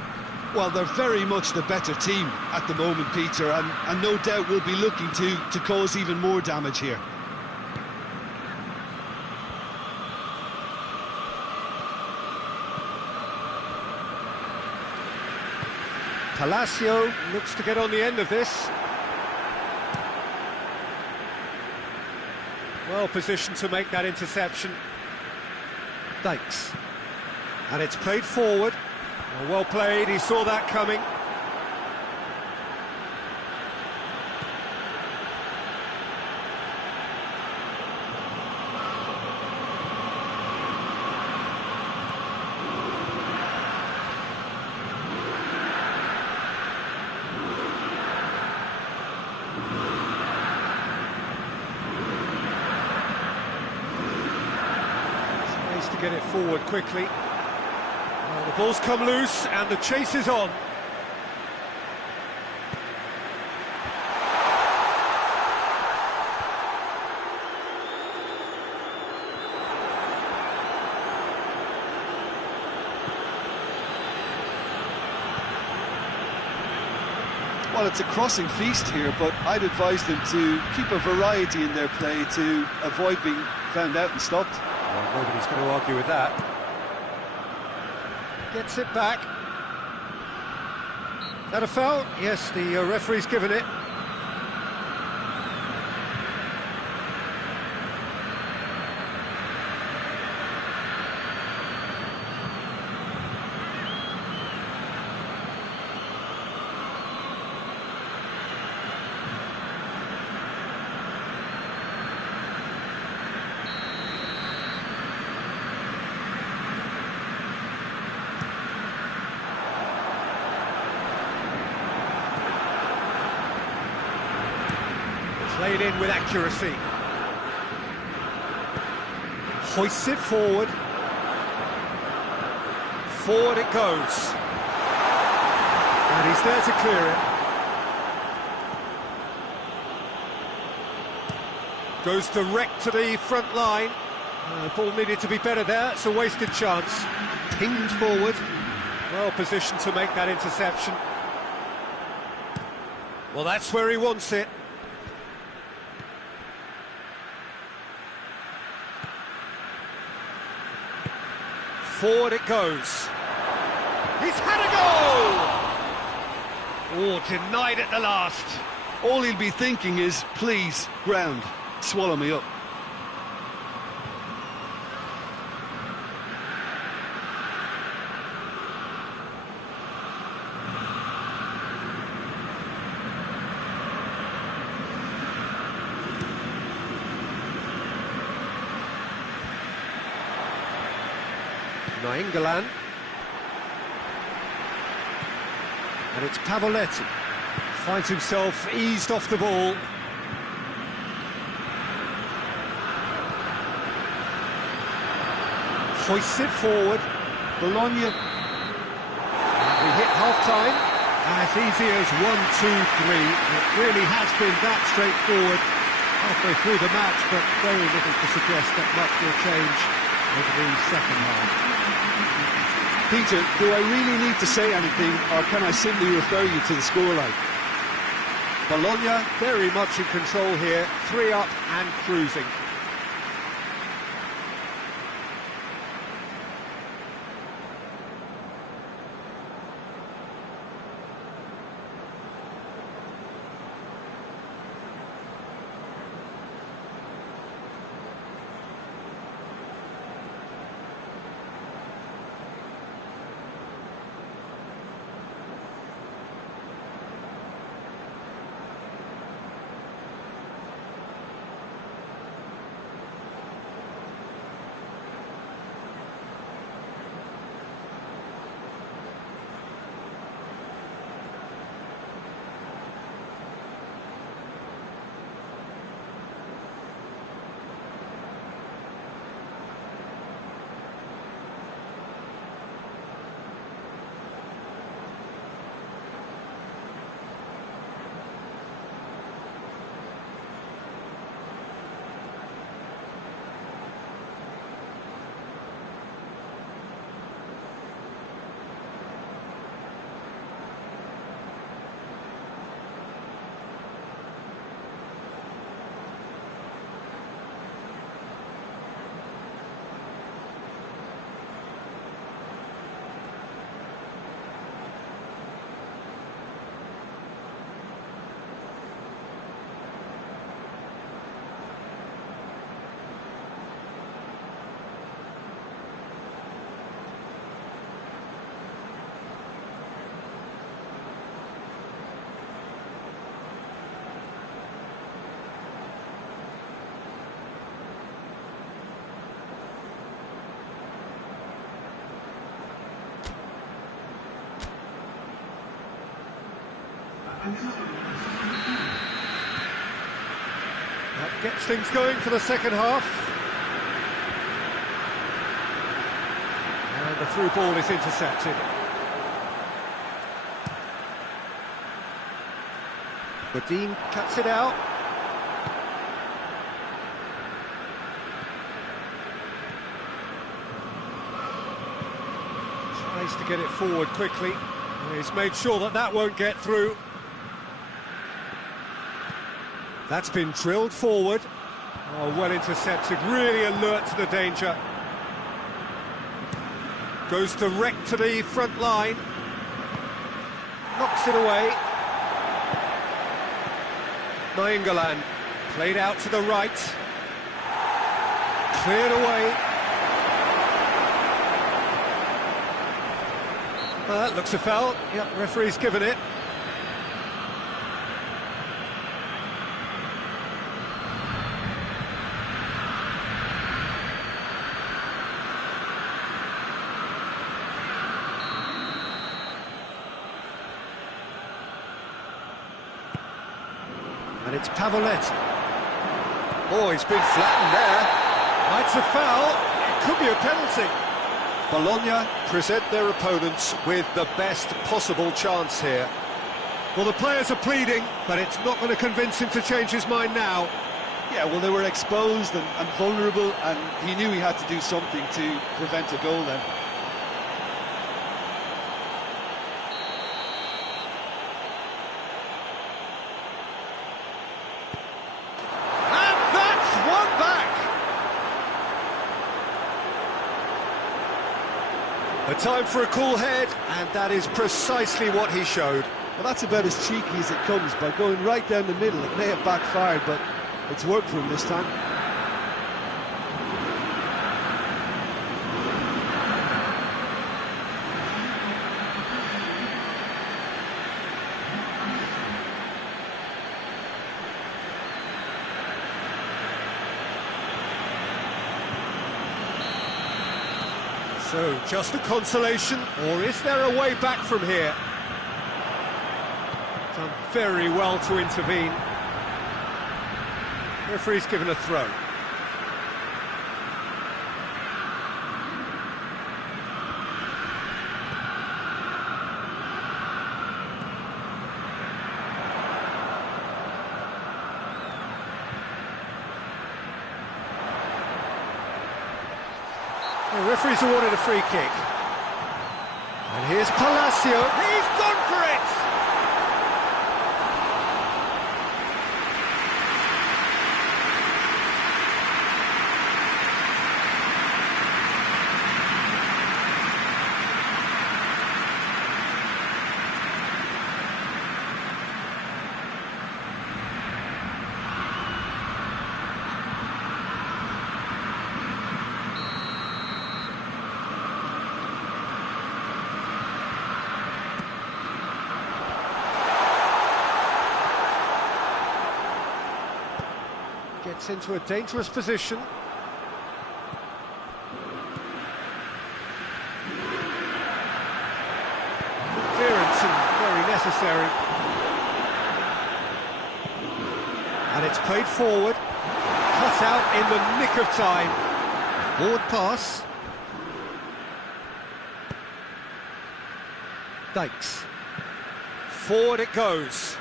Well, they're very much the better team at the moment, Peter, and no doubt will be looking to cause even more damage here. Palacio looks to get on the end of this. Well positioned to make that interception. Dykes. And it's played forward. Well played, he saw that coming. get it forward quickly. Well, the ball's come loose and the chase is on. Well, it's a crossing feast here, but I'd advise them to keep a variety in their play to avoid being found out and stopped. Well, nobody's going to argue with that. Gets it back. Is that a foul? Yes, the referee's given it. Played in with accuracy. Hoists it forward. Forward it goes. And he's there to clear it. Goes direct to the front line. Ball needed to be better there. It's a wasted chance. Pinged forward. Well positioned to make that interception. Well, that's where he wants it. Forward it goes. He's had a goal! Oh, denied at the last. All he'll be thinking is, please, ground, swallow me up. Nainggolan. And it's Pavoletti. Finds himself eased off the ball. Hoists it forward. Bologna. We hit half-time. As easy as 1, 2, 3. It really has been that straightforward halfway through the match, but very little to suggest that much will change over the second half. Peter, do I really need to say anything, or can I simply refer you to the scoreline? Bologna very much in control here, 3 up and cruising. That gets things going for the second half. The through ball is intercepted. Godin cuts it out. Tries to get it forward quickly. He's made sure that that won't get through. That's been drilled forward. Oh, well intercepted, really alert to the danger. Goes direct to the front line. Knocks it away. Nainggolan played out to the right. Cleared away. That looks a foul. Yep, referee's given it. And it's Pavoletti. Oh, he's been flattened there. That's a foul. It could be a penalty. Bologna present their opponents with the best possible chance here. Well, the players are pleading, but it's not going to convince him to change his mind now. Yeah, well, they were exposed and vulnerable, and he knew he had to do something to prevent a goal then. A time for a cool head, and that is precisely what he showed. Well, that's about as cheeky as it comes, by going right down the middle. It may have backfired, but it's worked for him this time. So, just a consolation, or is there a way back from here? Done very well to intervene. Referee's given a throw. The referee's awarded a free kick. And here's Palacio. He's gone for it! Gets into a dangerous position. Clearance and very necessary. And it's played forward. Cut out in the nick of time. Forward pass. Dykes. Forward it goes.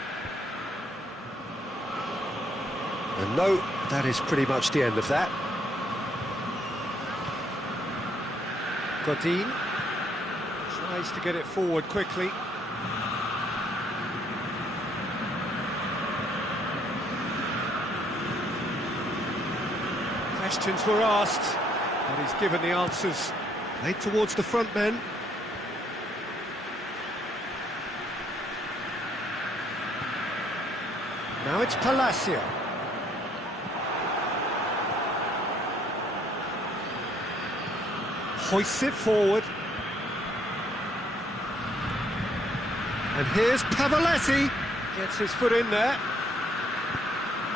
And no, that is pretty much the end of that. Godin tries to get it forward quickly. Questions were asked, but he's given the answers. Played towards the front men. Now it's Palacio. Hoists it forward. And here's Pavoletti. Gets his foot in there.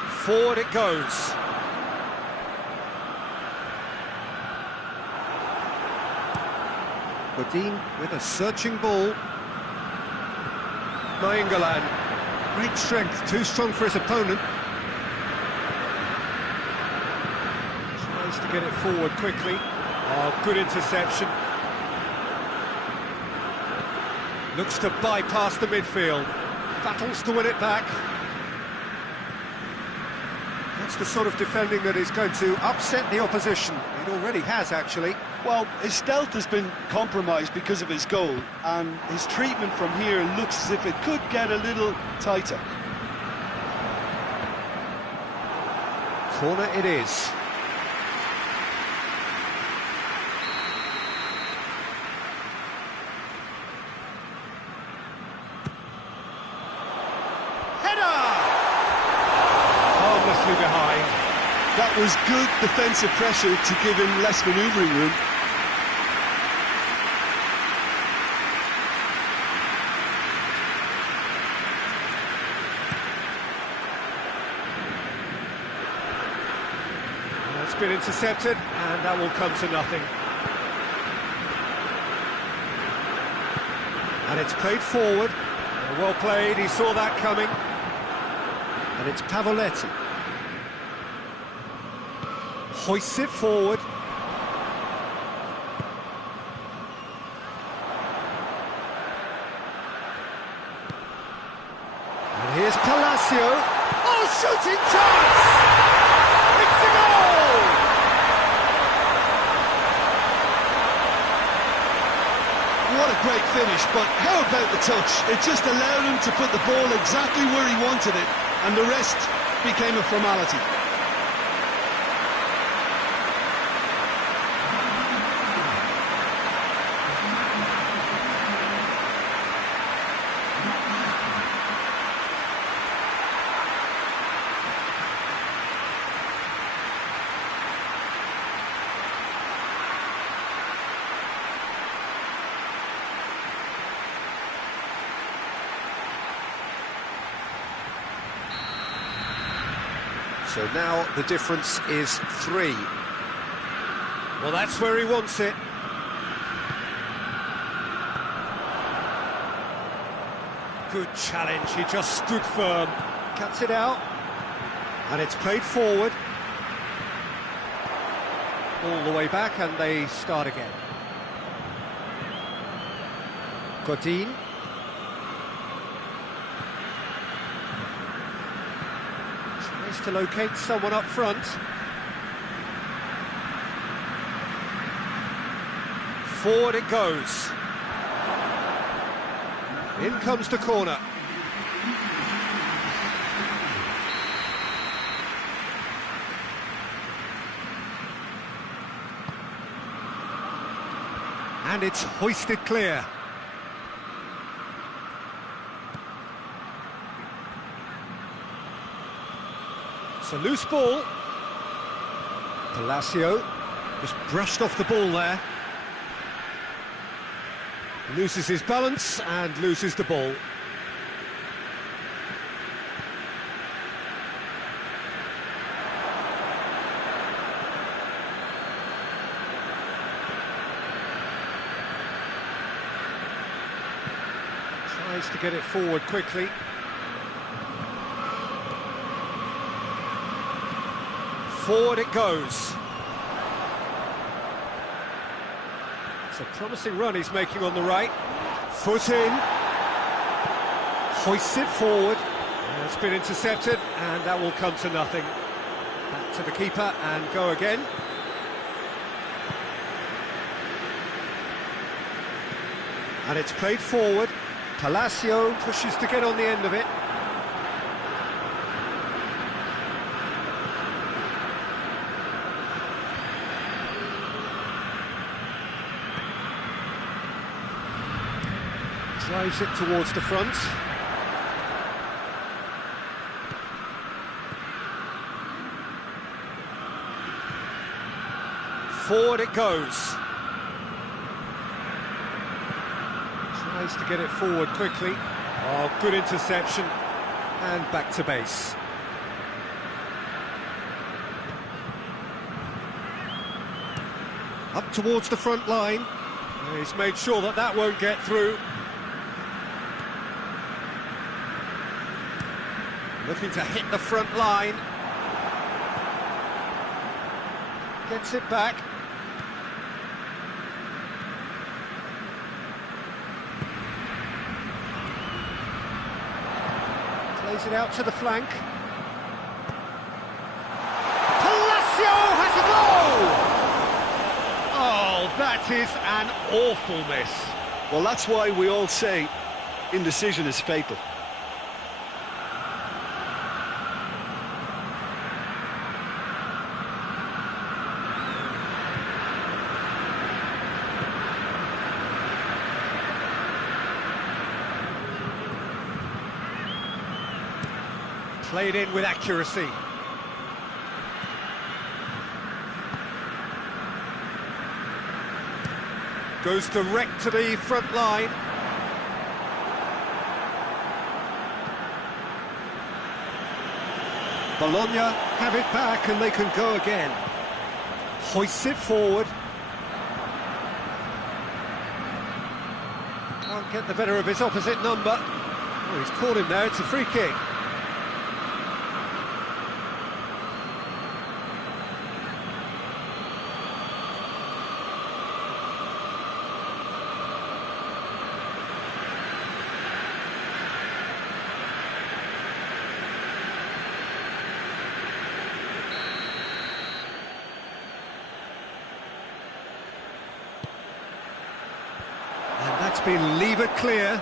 Forward it goes. Godin with a searching ball. Nainggolan. Great strength, too strong for his opponent. Tries to get it forward quickly. Oh, good interception. Looks to bypass the midfield. Battles to win it back. That's the sort of defending that is going to upset the opposition. It already has, actually. Well, his stealth has been compromised because of his goal, and his treatment from here looks as if it could get a little tighter. Corner it is. Behind. That was good defensive pressure to give him less manoeuvring room. It's been intercepted, and that will come to nothing. And it's played forward. Well played, he saw that coming. And it's Pavoletti. Hoists it forward. And here's Palacio. Oh, shooting chance! It's a goal! What a great finish, but how about the touch? It just allowed him to put the ball exactly where he wanted it, and the rest became a formality. So now the difference is 3. Well, that's where he wants it. Good challenge, he just stood firm. Cuts it out. And it's played forward. All the way back, and they start again. Godin. To locate someone up front. Forward it goes. In comes the corner. And it's hoisted clear. A loose ball. Palacio just brushed off the ball there. Loses his balance and loses the ball. Tries to get it forward quickly. Forward it goes. It's a promising run he's making on the right. Foot in. Hoists it forward. And it's been intercepted, and that will come to nothing. Back to the keeper and go again. And it's played forward. Palacio pushes to get on the end of it. Drives it towards the front. Forward it goes. Tries to get it forward quickly. Oh, good interception. And back to base. Up towards the front line. He's made sure that that won't get through. Looking to hit the front line. Gets it back. Plays it out to the flank. Palacio has a goal! Oh, that is an awful miss. Well, that's why we all say indecision is fatal. Played in with accuracy. Goes direct to the front line. Bologna have it back and they can go again. Hoists it forward. Can't get the better of his opposite number. Oh, he's caught him there, it's a free kick. And that's been levered clear.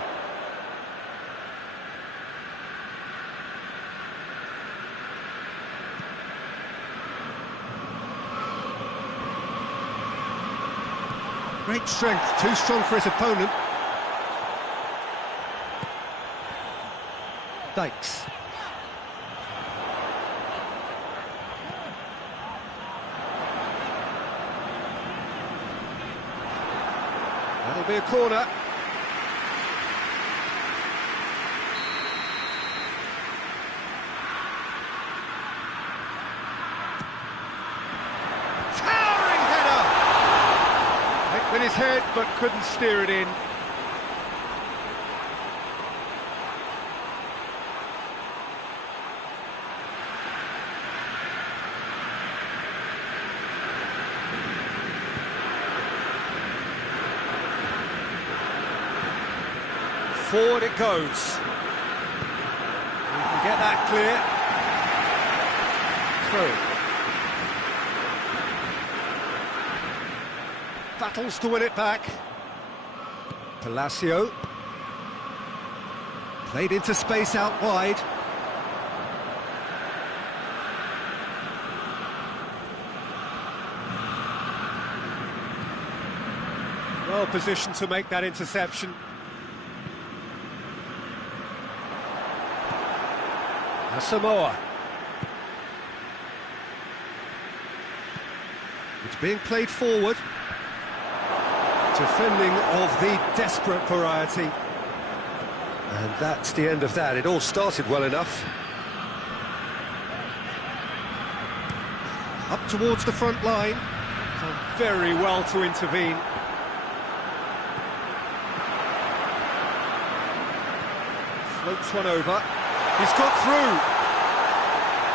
Great strength, too strong for his opponent. Dykes. That'll be a corner. Towering header! Hit with his head, but couldn't steer it in. Forward it goes. We can get that clear. Through. Battles to win it back. Palacio. Played into space out wide. Well positioned to make that interception. Samoa. It's being played forward. Defending of the desperate variety. And that's the end of that. It all started well enough. Up towards the front line. Done very well to intervene. Floats one over. He's got through.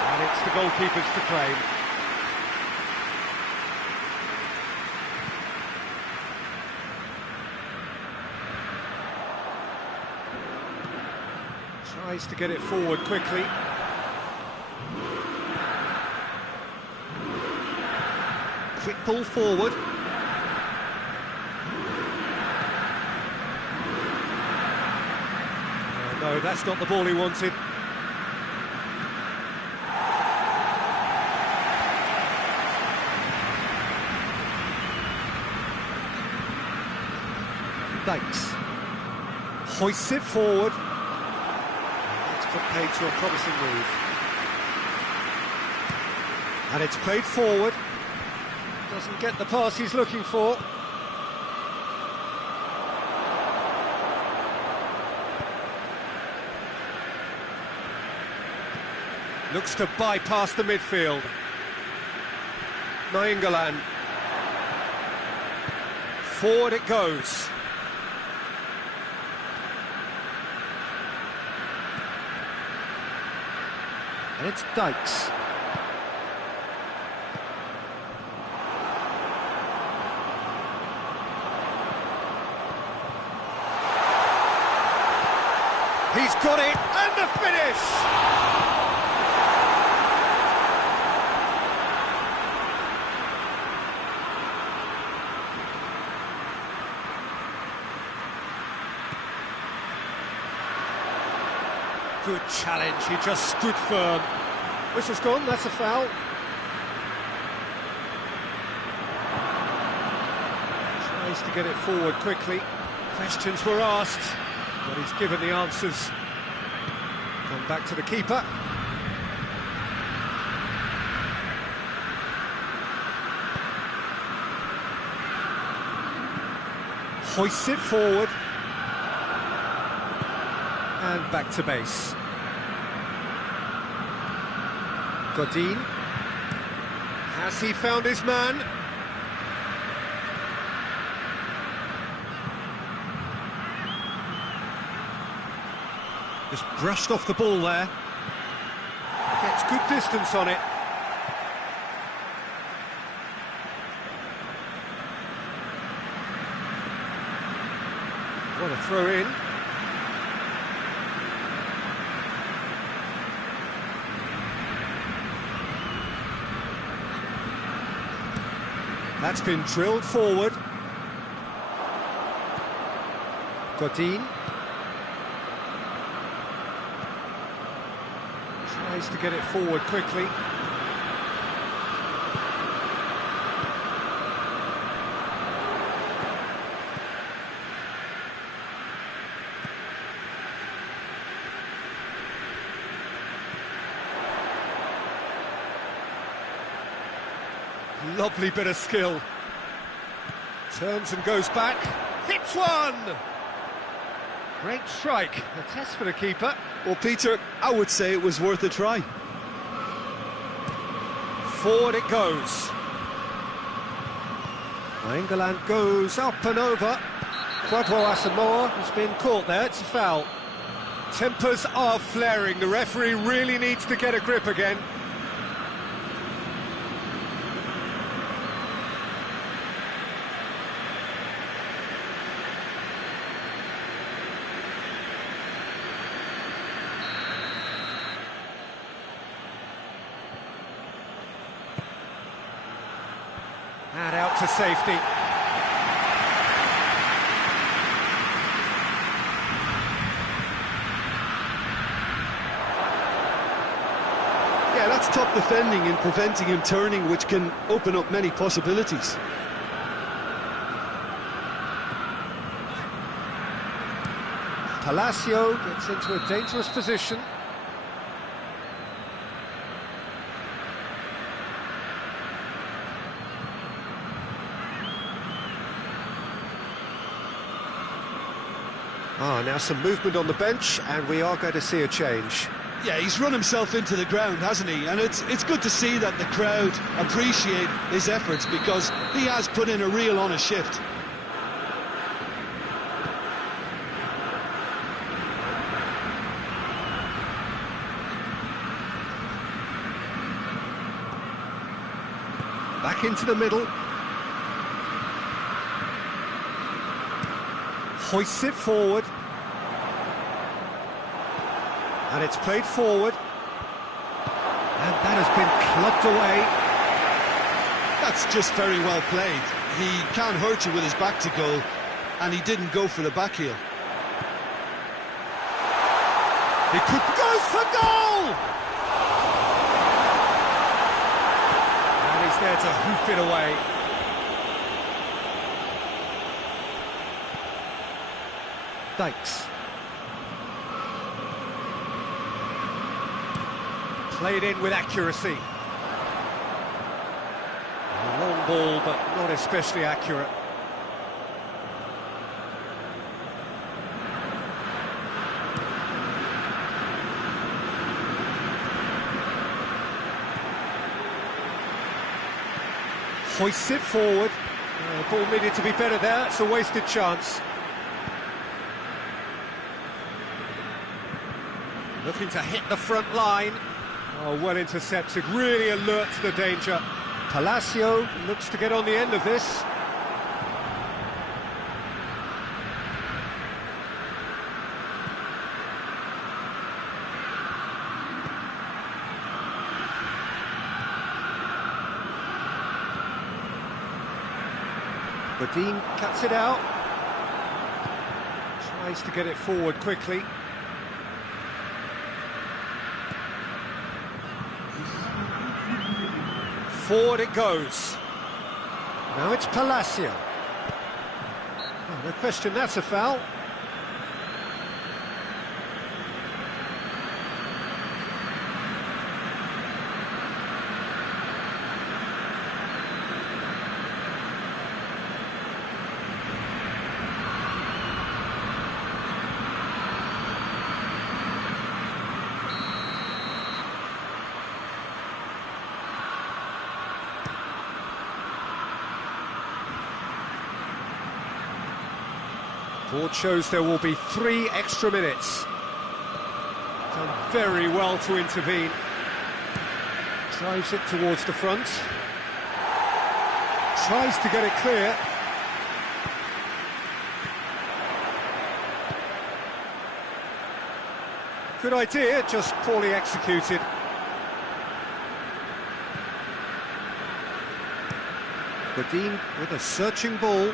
And it's the goalkeepers to claim. Tries to get it forward quickly. Quick ball forward. No, that's not the ball he wanted. Dykes hoists it forward. It's played to a promising move. And it's played forward. Doesn't get the pass he's looking for. Looks to bypass the midfield. Nainggolan. Forward it goes. And it's Dykes. He's got it, and the finish! Good challenge, he just stood firm. Whistle's gone, that's a foul. Tries to get it forward quickly. Questions were asked, but he's given the answers. Gone back to the keeper. Hoists it forward. And back to base. Godin. Has he found his man? Just brushed off the ball there. Gets good distance on it. What a throw in. That's been drilled forward. Godin. Tries to get it forward quickly. Lovely bit of skill. Turns and goes back. Hits one! Great strike. A test for the keeper. Well, Peter, I would say it was worth a try. Forward it goes. England goes up and over. Quadro Asamoah has been caught there. It's a foul. Tempers are flaring. The referee really needs to get a grip again. And out to safety. Yeah, that's top defending and preventing him turning, which can open up many possibilities. Palacio gets into a dangerous position. Now some movement on the bench, and we are going to see a change. Yeah, he's run himself into the ground, hasn't he? And it's good to see that the crowd appreciate his efforts, because he has put in a real honest shift. Back into the middle. Hoists it forward. And it's played forward. And that has been clubbed away. That's just very well played. He can't hurt you with his back to goal, and he didn't go for the back heel. He goes for goal! And he's there to hoof it away. Thanks. Played in with accuracy. A long ball, but not especially accurate. Hoists it forward. Ball needed to be better there. It's a wasted chance. Looking to hit the front line. Oh, well intercepted, really alert to the danger. Palacio looks to get on the end of this. Godin cuts it out. Tries to get it forward quickly. Forward it goes. Now it's Palacio. Oh, no question, that's a foul. Board shows there will be 3 extra minutes. Done very well to intervene. Drives it towards the front. Tries to get it clear. Good idea, just poorly executed. Godin with a searching ball.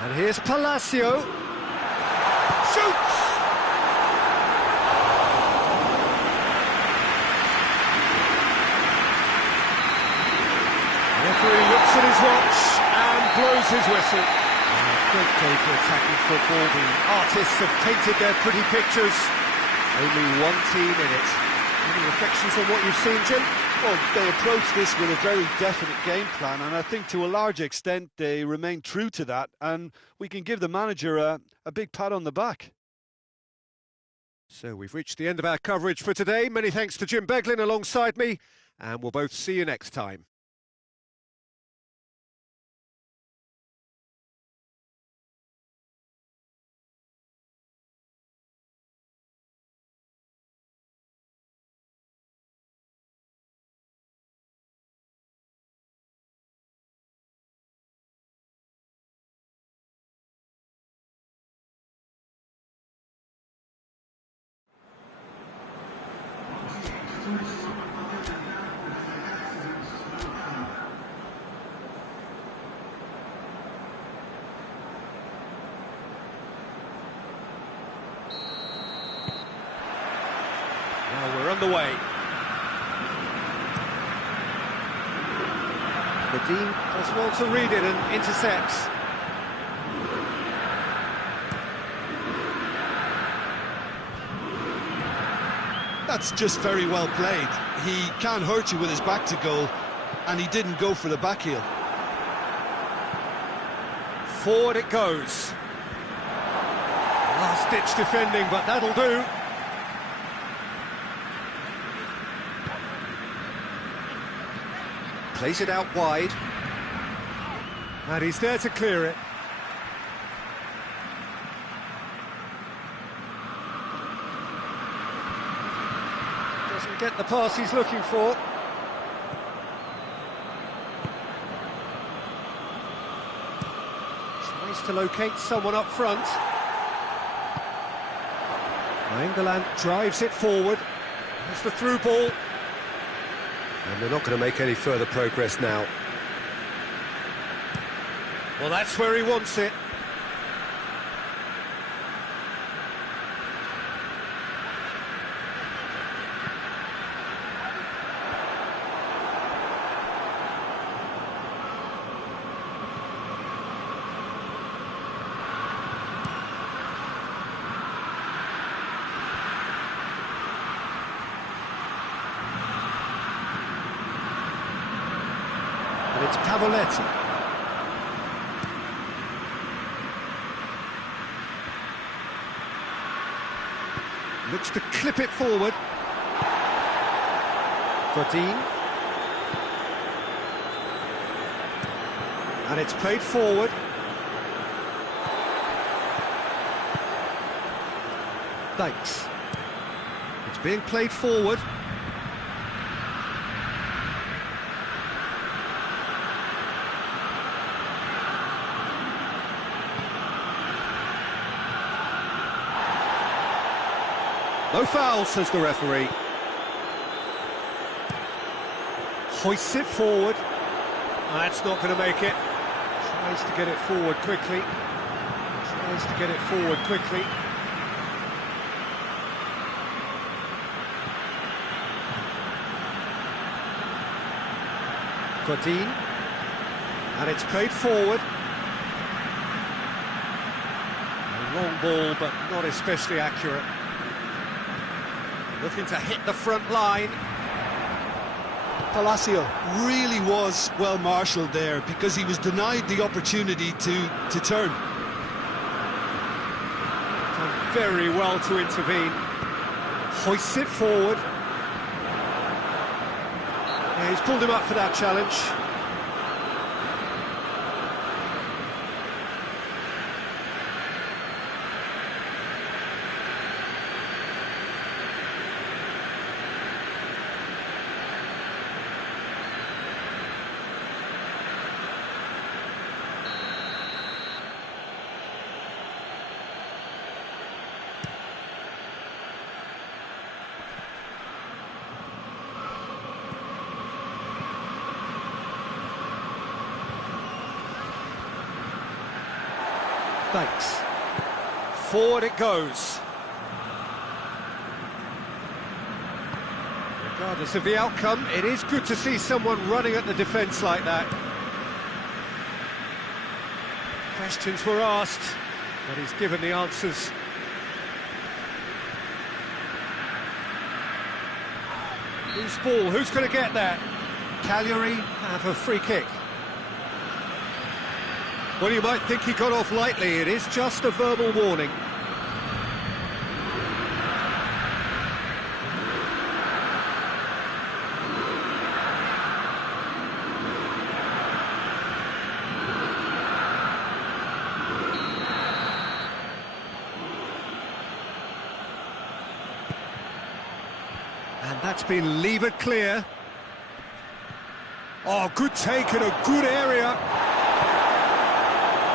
And here's Palacio. Shoots! The referee looks at his watch and blows his whistle. Great day for attacking football. The artists have painted their pretty pictures. Only one team in it. Any reflections on what you've seen, Jim? Well, they approached this with a very definite game plan, and I think to a large extent they remain true to that, and we can give the manager a big pat on the back. So we've reached the end of our coverage for today. Many thanks to Jim Beglin alongside me, and we'll both see you next time. Now we're underway. Godin does well to read it and intercepts. That's just very well played. He can't hurt you with his back to goal, and he didn't go for the back heel. Forward it goes. Last-ditch defending, but that'll do. Plays it out wide. And he's there to clear it. Doesn't get the pass he's looking for. Tries to locate someone up front. England drives it forward. There's the through ball. And they're not going to make any further progress now. Well, that's where he wants it. And it's Pavoletti. Looks to clip it forward. Godin. And it's played forward. Thanks. It's being played forward. No foul, says the referee. Hoists it forward. That's not going to make it. Tries to get it forward quickly. Tries to get it forward quickly. Godin. And it's played forward. A long ball, but not especially accurate. Looking to hit the front line. Palacio really was well marshalled there because he was denied the opportunity to turn. Done very well to intervene. Hoists it forward. Yeah, he's pulled him up for that challenge. Thanks. Forward it goes. Regardless of the outcome, it is good to see someone running at the defence like that. Questions were asked, but he's given the answers. Loose ball, who's going to get that? Cagliari have a free kick. Well, you might think he got off lightly. It is just a verbal warning. And that's been levered clear. Oh, good take in a good area.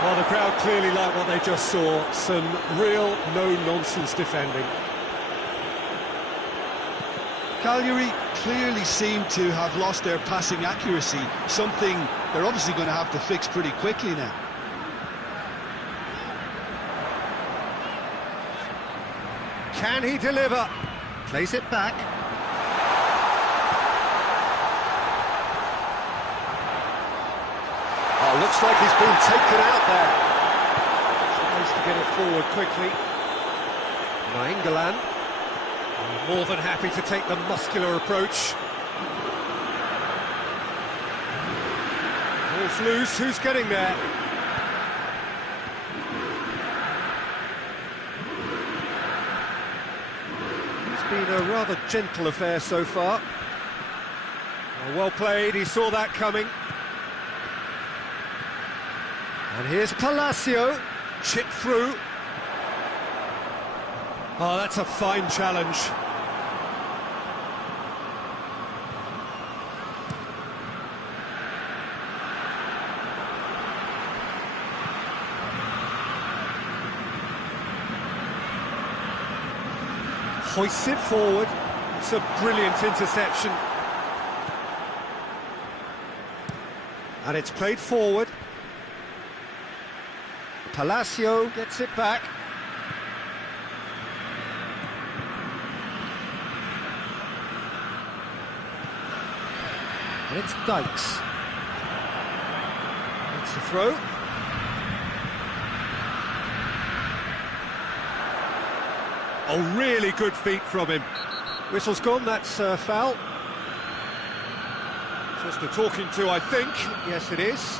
Well, the crowd clearly like what they just saw. Some real no-nonsense defending. Cagliari clearly seem to have lost their passing accuracy, something they're obviously going to have to fix pretty quickly now. Can he deliver? Plays it back. Oh, looks like he's been taken out there. Tries to get it forward quickly. Nainggolan. More than happy to take the muscular approach. Ball's loose, who's getting there? It's been a rather gentle affair so far. Oh, well played, he saw that coming. And here's Palacio, chipped through. Oh, that's a fine challenge. Hoists it forward. It's a brilliant interception. And it's played forward. Palacio gets it back. And it's Dykes. That's the throw. Oh, really good feet from him. Whistle's gone, that's foul. Just a talking to, I think. Yes, it is.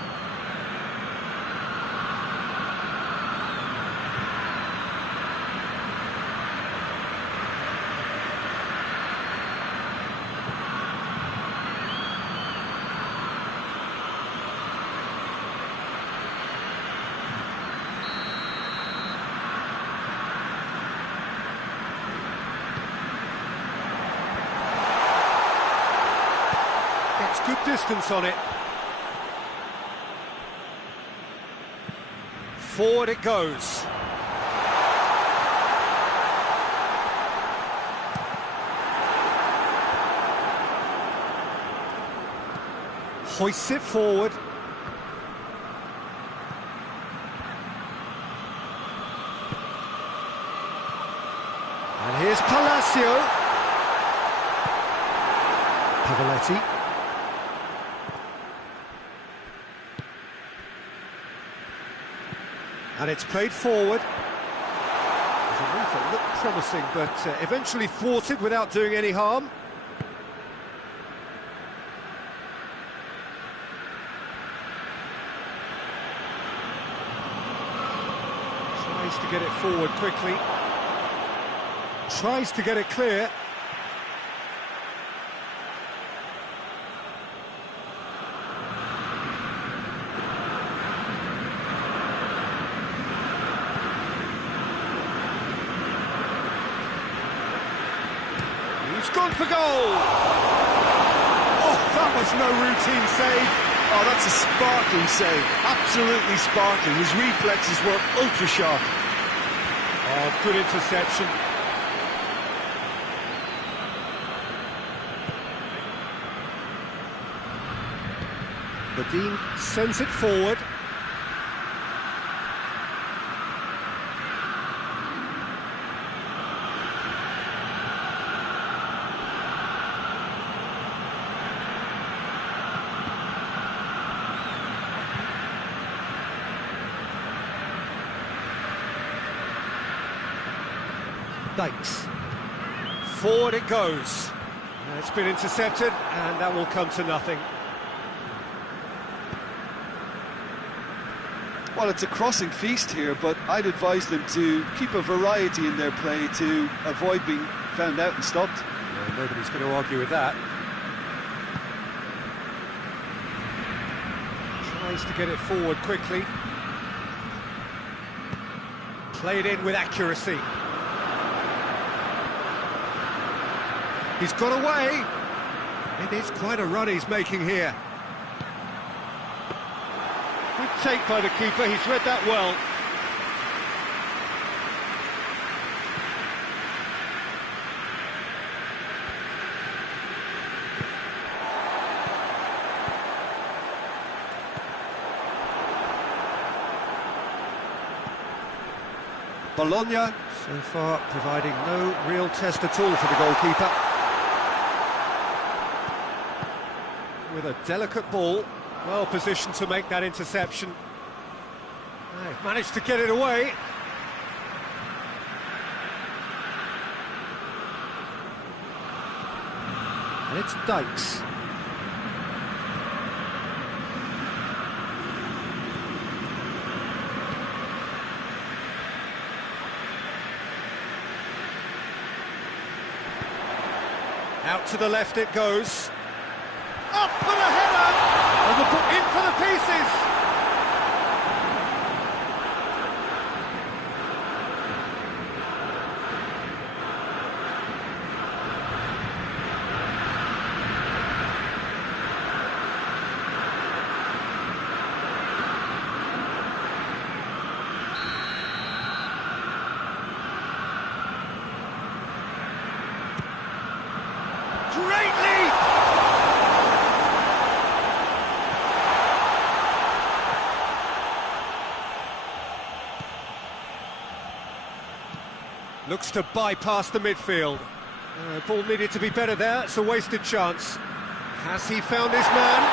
Good distance on it. Forward it goes. Hoists it forward. And here's Palacio. Pavoletti. And it's played forward. There's a move that looked promising, but eventually thwarted without doing any harm. Tries to get it forward quickly. Tries to get it clear. He's gone for goal! Oh, that was no routine save. Oh, that's a sparkling save. Absolutely sparkling. His reflexes were ultra sharp. Oh, good interception. Bodin sends it forward. Dykes. Forward it goes. It's been intercepted, and that will come to nothing. Well, it's a crossing feast here, but I'd advise them to keep a variety in their play to avoid being found out and stopped. Yeah, nobody's going to argue with that. Tries to get it forward quickly. Played in with accuracy. He's got away. It is quite a run he's making here. Good take by the keeper, he's read that well. Bologna, so far, providing no real test at all for the goalkeeper. With a delicate ball, well positioned to make that interception. They've managed to get it away. And it's Dykes. Out to the left it goes. Up for the header! And the ball in for the pieces! Great leap! Looks to bypass the midfield. Ball needed to be better there, it's a wasted chance. Has he found his man?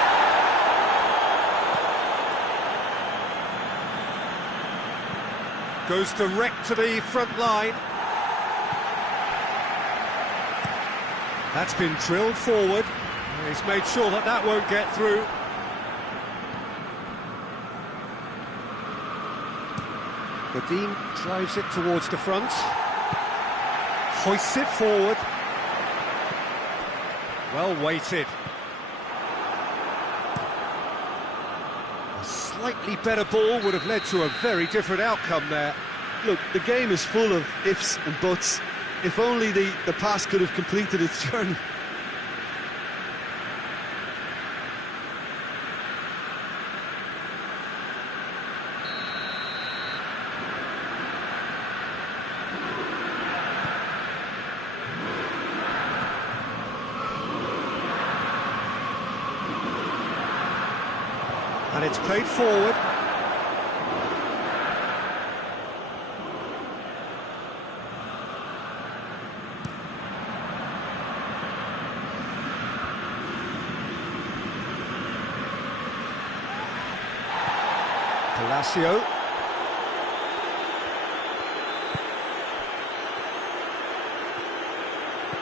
Goes direct to the front line. That's been drilled forward. He's made sure that that won't get through. Bodin drives it towards the front. Hoists it forward. Well weighted. A slightly better ball would have led to a very different outcome there. Look, the game is full of ifs and buts. If only the pass could have completed its journey. it's played forward. Palacio.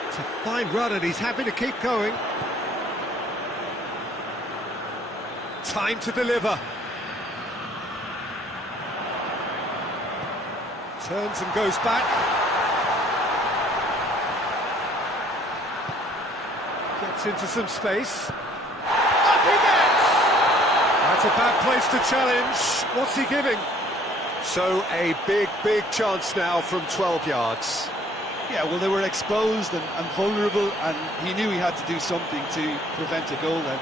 It's a fine run and he's happy to keep going. Time to deliver. Turns and goes back. Gets into some space. Up he gets! That's a bad place to challenge. What's he giving? So a big chance now from 12 yards. Yeah, well, they were exposed and vulnerable, and he knew he had to do something to prevent a goal then.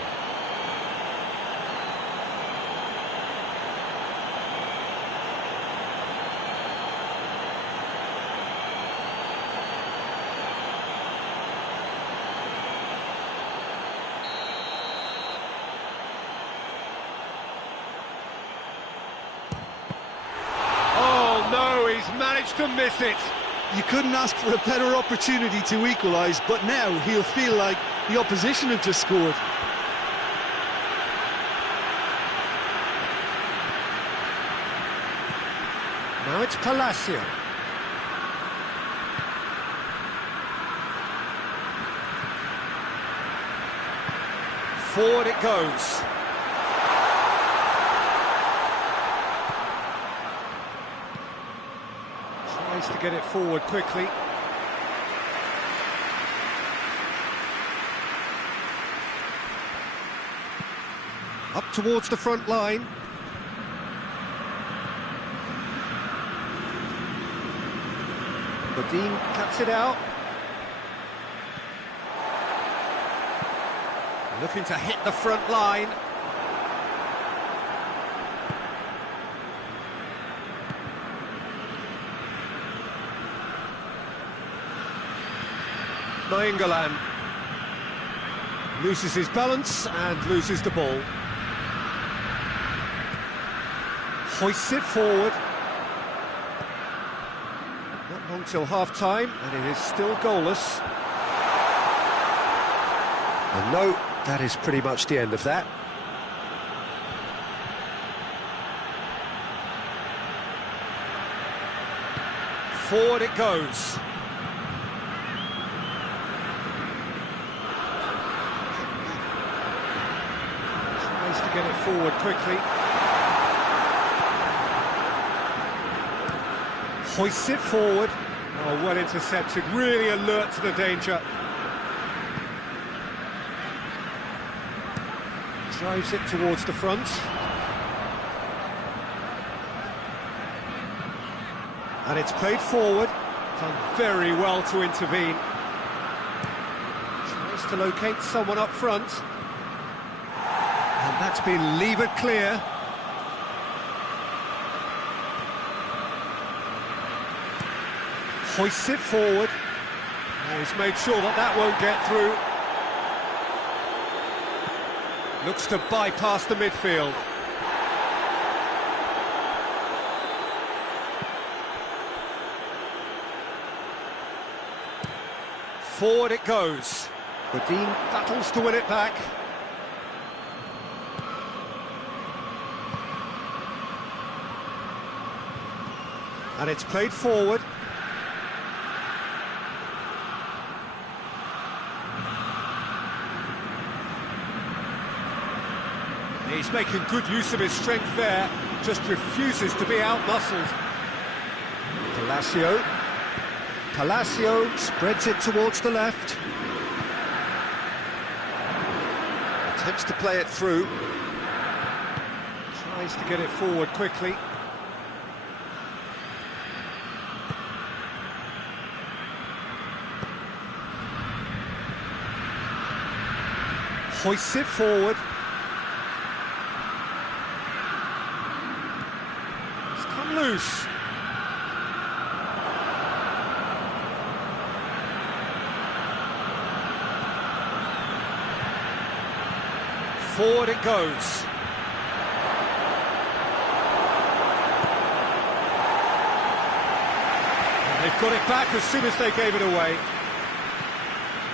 Oh no, he's managed to miss it. You couldn't ask for a better opportunity to equalise, but now he'll feel like the opposition have just scored. Now it's Palacio. Forward it goes. Tries to get it forward quickly. Up towards the front line. Godin cuts it out. Looking to hit the front line. Nainggolan loses his balance and loses the ball. Hoists it forward. Not long till half-time, and it is still goalless. And no, that is pretty much the end of that. Forward it goes. Tries to get it forward quickly. Hoists it forward. Oh, well intercepted, really alert to the danger. Drives it towards the front. And it's played forward. Done very well to intervene. Tries to locate someone up front. And that's been levered clear. Hoists it forward. He's made sure that that won't get through. Looks to bypass the midfield. Forward it goes. Godin battles to win it back. And it's played forward. He's making good use of his strength there, just refuses to be out-muscled. Palacio. Palacio spreads it towards the left. Attempts to play it through. Tries to get it forward quickly. Hoists it forward. Loose. Forward it goes. They've got it back as soon as they gave it away.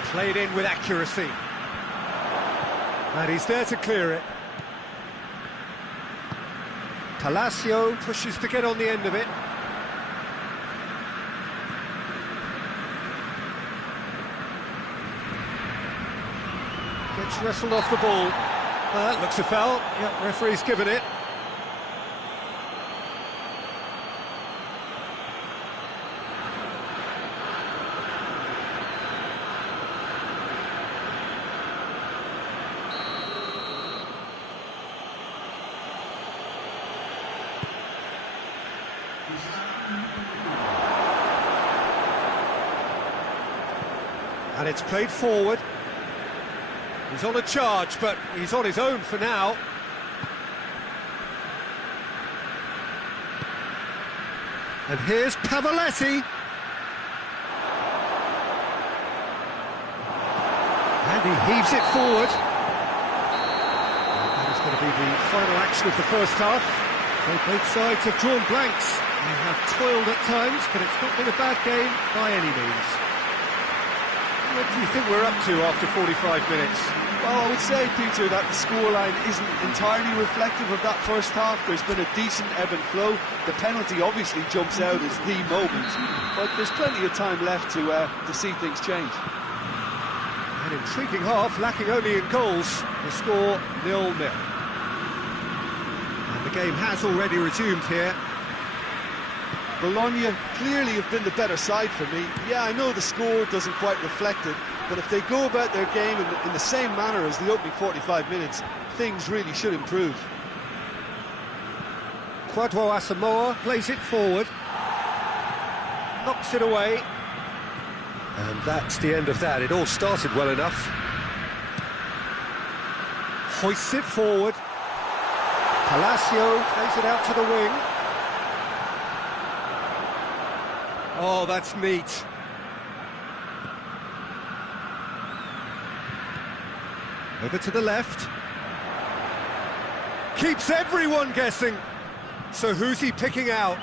Played in with accuracy. And he's there to clear it. Palacio pushes to get on the end of it. Gets wrestled off the ball. Looks a foul. Yeah, referee's given it. And it's played forward. He's on a charge, but he's on his own for now. And here's Pavoletti. And he heaves it forward. And that is going to be the final action of the first half. So both sides have drawn blanks. They have toiled at times, but it's not been a bad game by any means. What do you think we're up to after 45 minutes? Well, I would say, Peter, that the scoreline isn't entirely reflective of that first half. There's been a decent ebb and flow. The penalty obviously jumps out as the moment, but there's plenty of time left to see things change. An intriguing half, lacking only in goals. The score 0-0. And the game has already resumed here. Bologna clearly have been the better side for me. Yeah, I know the score doesn't quite reflect it, but if they go about their game in the same manner as the opening 45 minutes, things really should improve. Quadro Asamoah plays it forward. Knocks it away. And that's the end of that. It all started well enough. Hoists it forward. Palacio plays it out to the wing. Oh, that's neat. Over to the left. Keeps everyone guessing. So who's he picking out?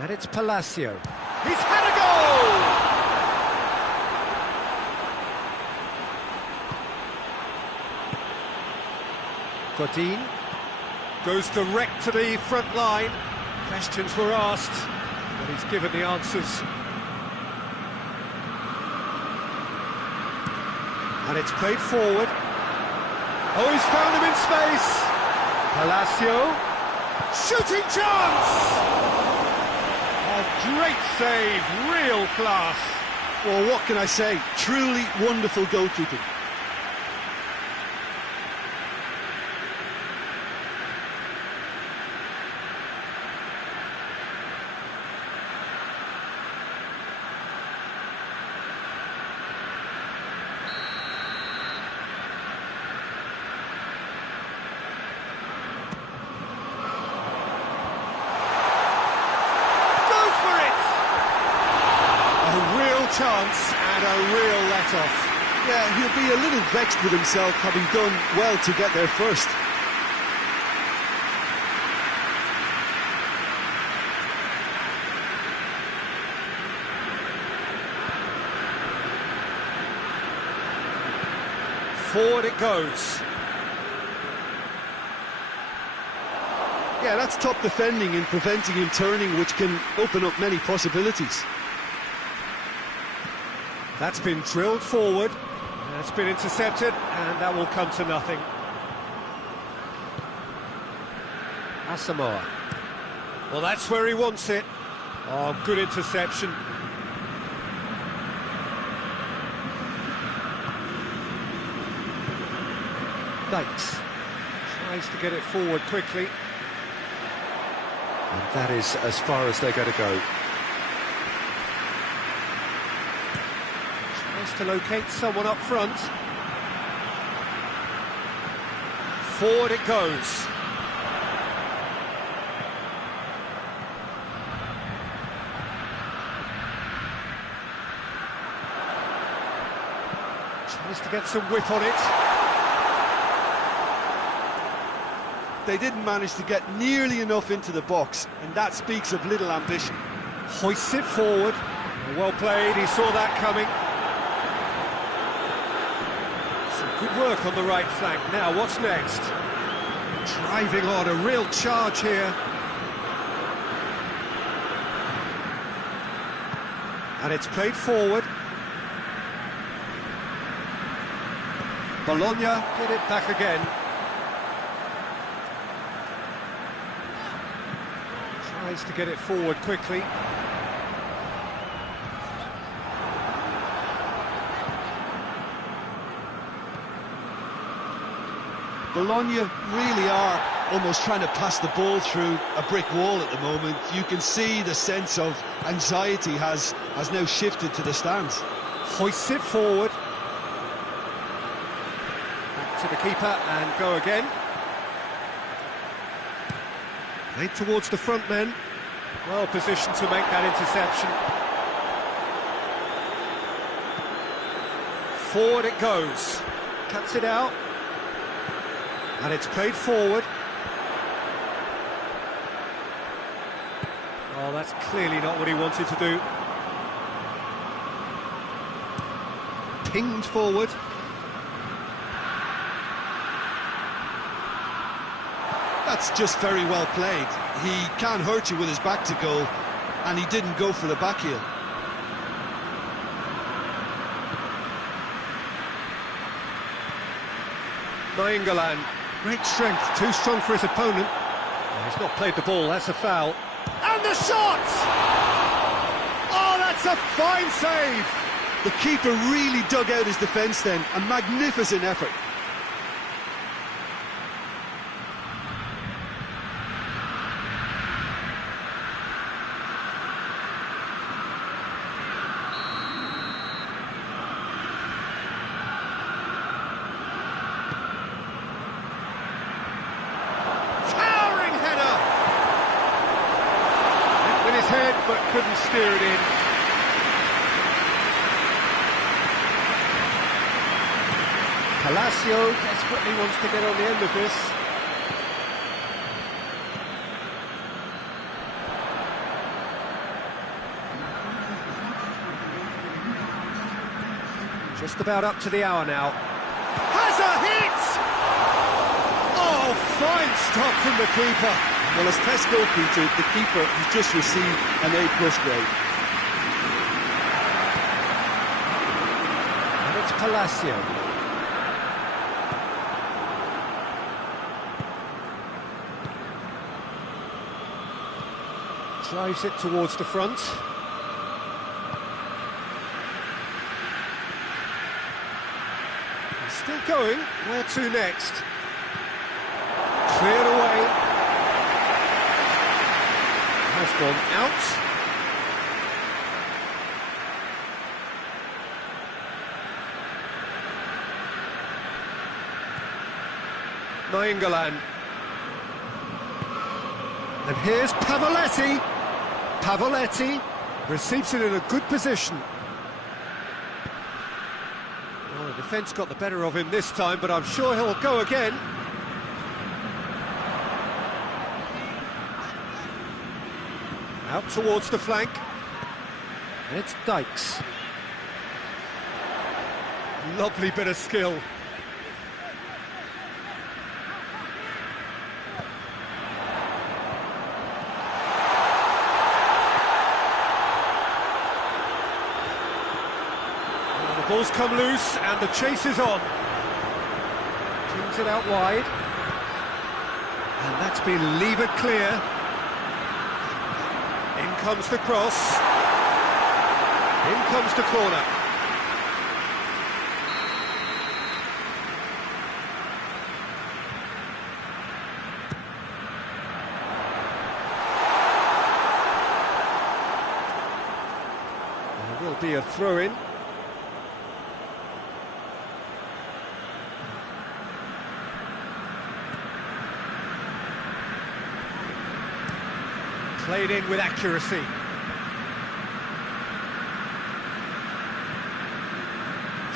And it's Palacio. He's had a goal! Godin goes direct to the front line. Questions were asked, but he's given the answers. And it's played forward. Oh, he's found him in space. Palacio. Shooting chance! A great save, real class. Well, what can I say? Truly wonderful goalkeeping. Chance and a real let-off. Yeah, he'll be a little vexed with himself, having done well to get there first. Forward it goes. Yeah, that's top defending and preventing him turning, which can open up many possibilities. That's been drilled forward, that's been intercepted, and that will come to nothing. Asamoah. Well, that's where he wants it. Oh, good interception. Dykes tries to get it forward quickly. And that is as far as they're going to go. To locate someone up front. Forward it goes. Tries to get some whip on it. they didn't manage to get nearly enough into the box, and that speaks of little ambition. Hoists it forward. Well played, he saw that coming. Some good work on the right flank. Now, what's next? Driving on, a real charge here. And it's played forward. Bologna get it back again. Tries to get it forward quickly. Bologna really are almost trying to pass the ball through a brick wall at the moment. You can see the sense of anxiety has now shifted to the stands. Hoists it forward. Back to the keeper and go again. Played towards the front men. Well positioned to make that interception. Forward it goes. Cuts it out. And it's played forward. Oh, that's clearly not what he wanted to do. Pinged forward. That's just very well played. He can't hurt you with his back to goal, and he didn't go for the back heel. Nainggolan, great strength, too strong for his opponent. Oh, he's not played the ball, that's a foul. And the shot! Oh, that's a fine save! The keeper really dug out his defence then, a magnificent effort. Head, but couldn't steer it in. Palacio desperately wants to get on the end of this. Just about up to the hour now. Has a hit! Oh, fine stop from the keeper. Well, as test goalkeeper, the keeper has just received an A+ grade. And it's Palacio. Drives it towards the front. He's still going. Where to next? Cleared away. Has gone out. Nainggolan. And here's Pavoletti. Pavoletti receives it in a good position. Well, the defence got the better of him this time, but I'm sure he'll go again. Out towards the flank. And it's Dykes. Lovely bit of skill. Well, the ball's come loose and the chase is on. Kings it out wide. And that's been levered clear. In comes the cross. In comes the corner. There will be a throw-in. Played in with accuracy.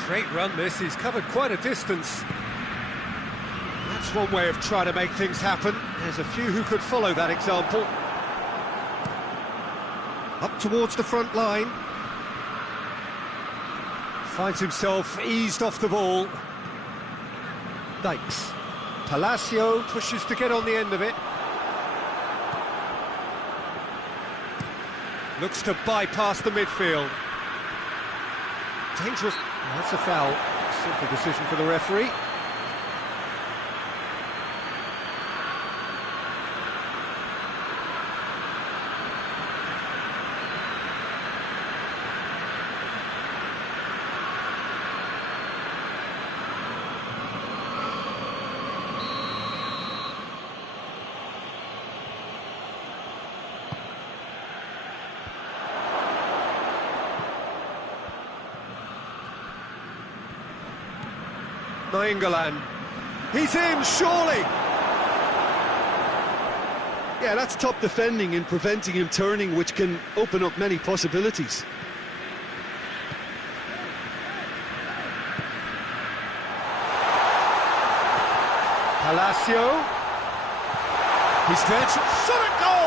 Great run this, he's covered quite a distance. That's one way of trying to make things happen. There's a few who could follow that example. Up towards the front line. Finds himself eased off the ball. Dykes. Palacio pushes to get on the end of it. Looks to bypass the midfield. Dangerous. That's a foul. Simple decision for the referee. Nainggolan. He's in, surely! Yeah, that's top defending and preventing him turning, which can open up many possibilities. Palacio. He's there to shot a goal!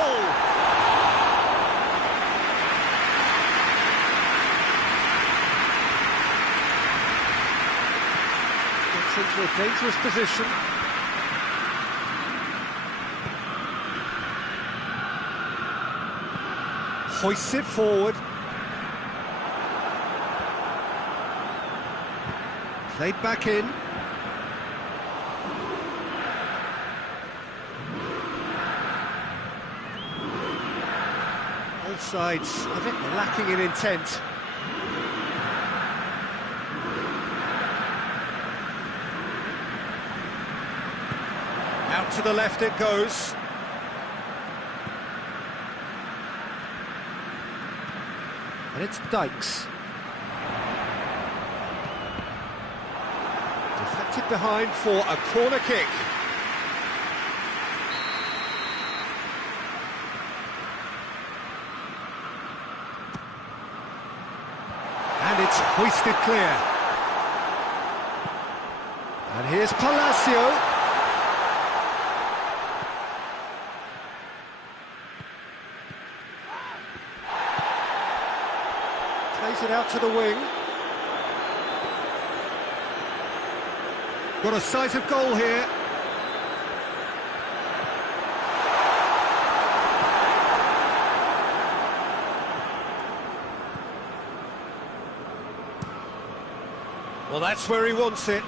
Into a dangerous position. Hoists it forward. Played back in. Both sides a bit lacking in intent. Out to the left it goes. And it's Dykes. Deflected behind for a corner kick. And it's hoisted clear. And here's Palacio. Plays it out to the wing. Got a sight of goal here. Well, that's where he wants it.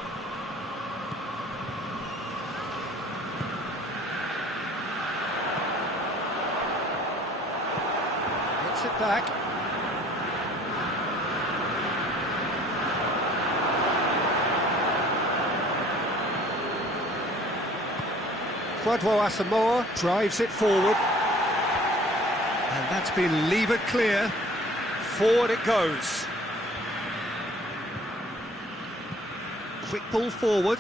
Gets it back. Kwadwo Asamoah drives it forward. And that's been levered clear. Forward it goes. Quick ball forward.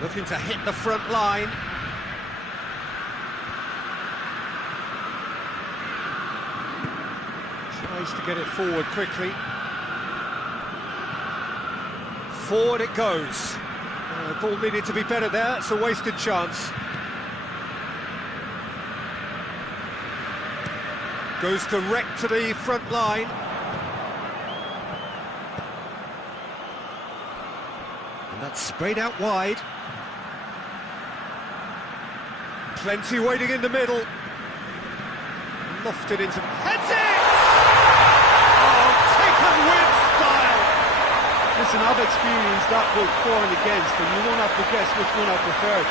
Looking to hit the front line. Tries to get it forward quickly. Forward it goes. Ball needed to be better there. It's a wasted chance. Goes direct to the front line. And that's sprayed out wide. Plenty waiting in the middle. Lofted into... Heads it! Oh, taken with style! Listen, I've experienced that book for and against, and you won't have to guess which one I preferred.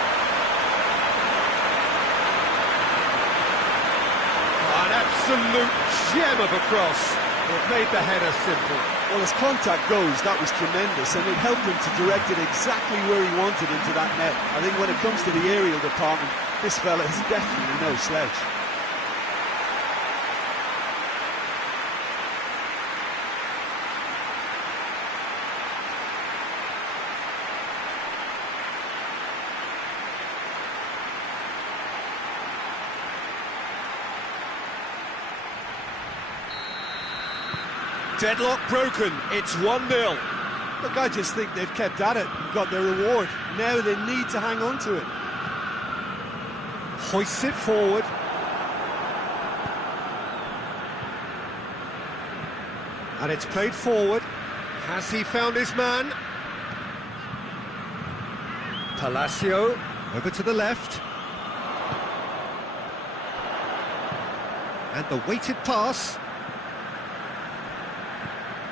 An absolute gem of a cross. It made the header simple. Well, as contact goes, that was tremendous, and it helped him to direct it exactly where he wanted into that net. I think when it comes to the aerial department, this fella is definitely no slouch. Deadlock broken, it's 1-0. Look, I just think they've kept at it and got their reward. Now they need to hang on to it. Hoists it forward. And it's played forward. Has he found his man? Palacio, over to the left. And the weighted pass.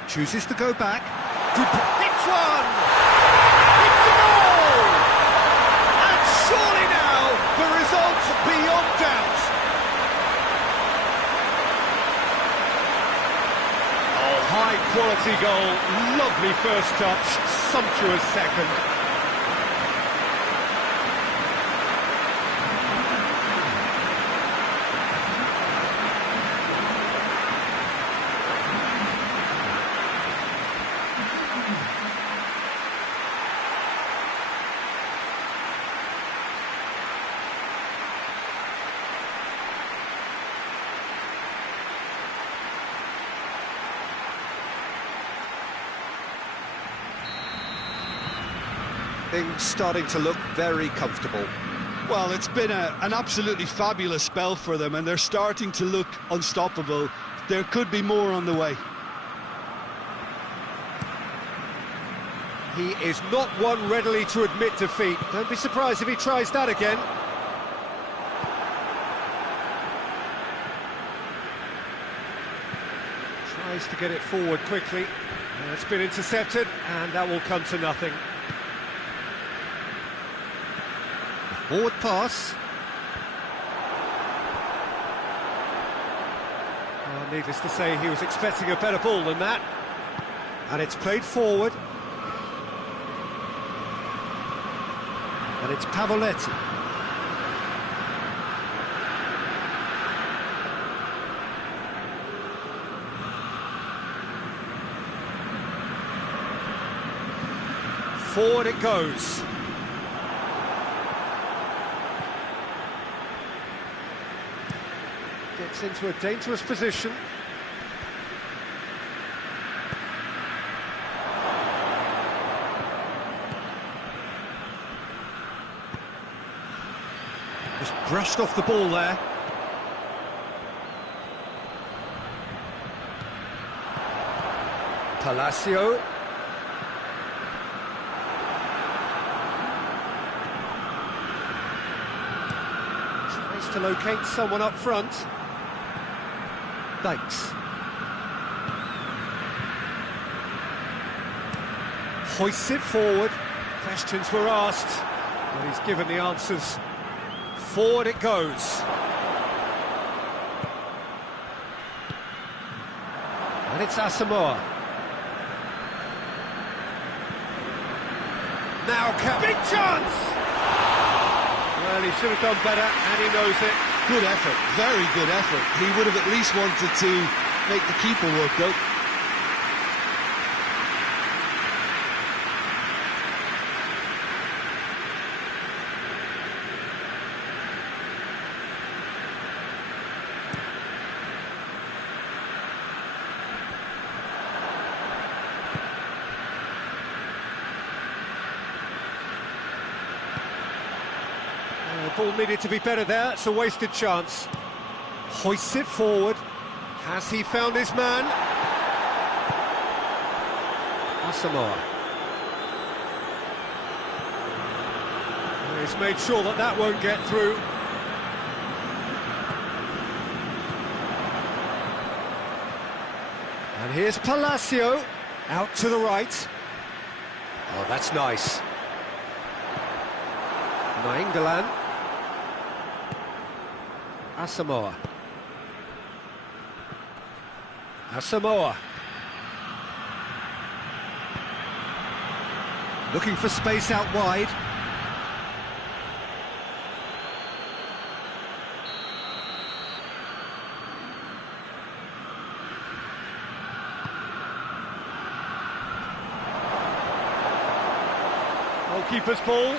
Chooses to go back. It's one! It's a goal! And surely now, the result's beyond doubt. Oh, high-quality goal. Lovely first touch. Sumptuous second. Things starting to look very comfortable. Well, it's been an absolutely fabulous spell for them, and they're starting to look unstoppable. There could be more on the way. He is not one readily to admit defeat. Don't be surprised if he tries that again. Tries to get it forward quickly. It's been intercepted, and that will come to nothing. Forward pass. Well, needless to say, he was expecting a better ball than that. And it's played forward. And it's Pavoletti. Forward it goes. Gets into a dangerous position. Just brushed off the ball there. Palacio. Tries to locate someone up front. Thanks. Hoists it forward. Questions were asked, but he's given the answers. Forward it goes. And it's Asamoah. Now, big chance! Well, he should have done better, and he knows it. Good effort, very good effort. He would have at least wanted to make the keeper work, though. The ball needed to be better there, it's a wasted chance. Hoists it forward. Has he found his man? Asamoah. He's made sure that that won't get through. And here's Palacio, out to the right. Oh, that's nice. Nainggolan. Asamoah. Asamoah. Looking for space out wide. Goalkeeper's ball.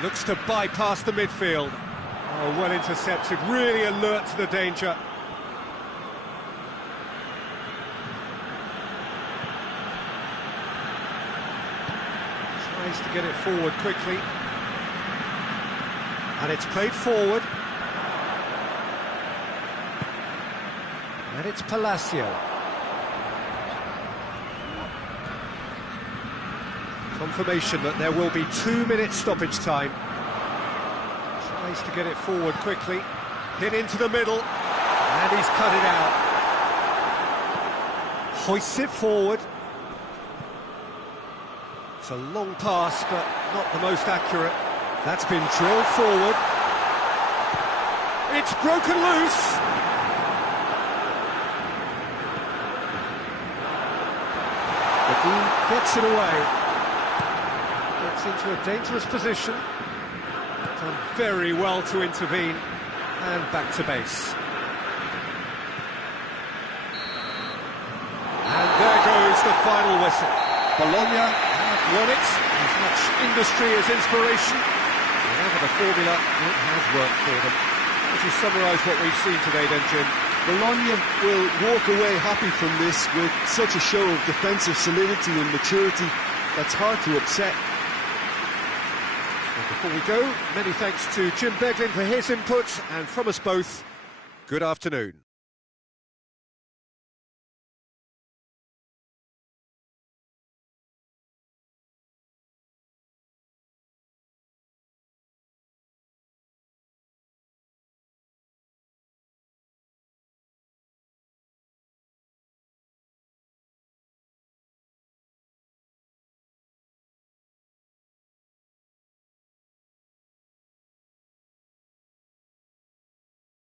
Looks to bypass the midfield. Oh, well intercepted, really alert to the danger. Tries to get it forward quickly. And it's played forward. And it's Palacio. Confirmation that there will be 2 minutes stoppage time. Tries to get it forward quickly. Hit into the middle. And he's cut it out. Hoists it forward. It's a long pass, but not the most accurate. That's been drilled forward. It's broken loose. Dean gets it away. Gets into a dangerous position. Done very well to intervene. And back to base. And there goes the final whistle. Bologna have won it. As much industry as inspiration. Whatever the formula, it has worked for them. How would you summarise what we've seen today then, Jim? Bologna will walk away happy from this with such a show of defensive solidity and maturity that's hard to upset. And before we go, many thanks to Jim Beglin for his input, and from us both, good afternoon.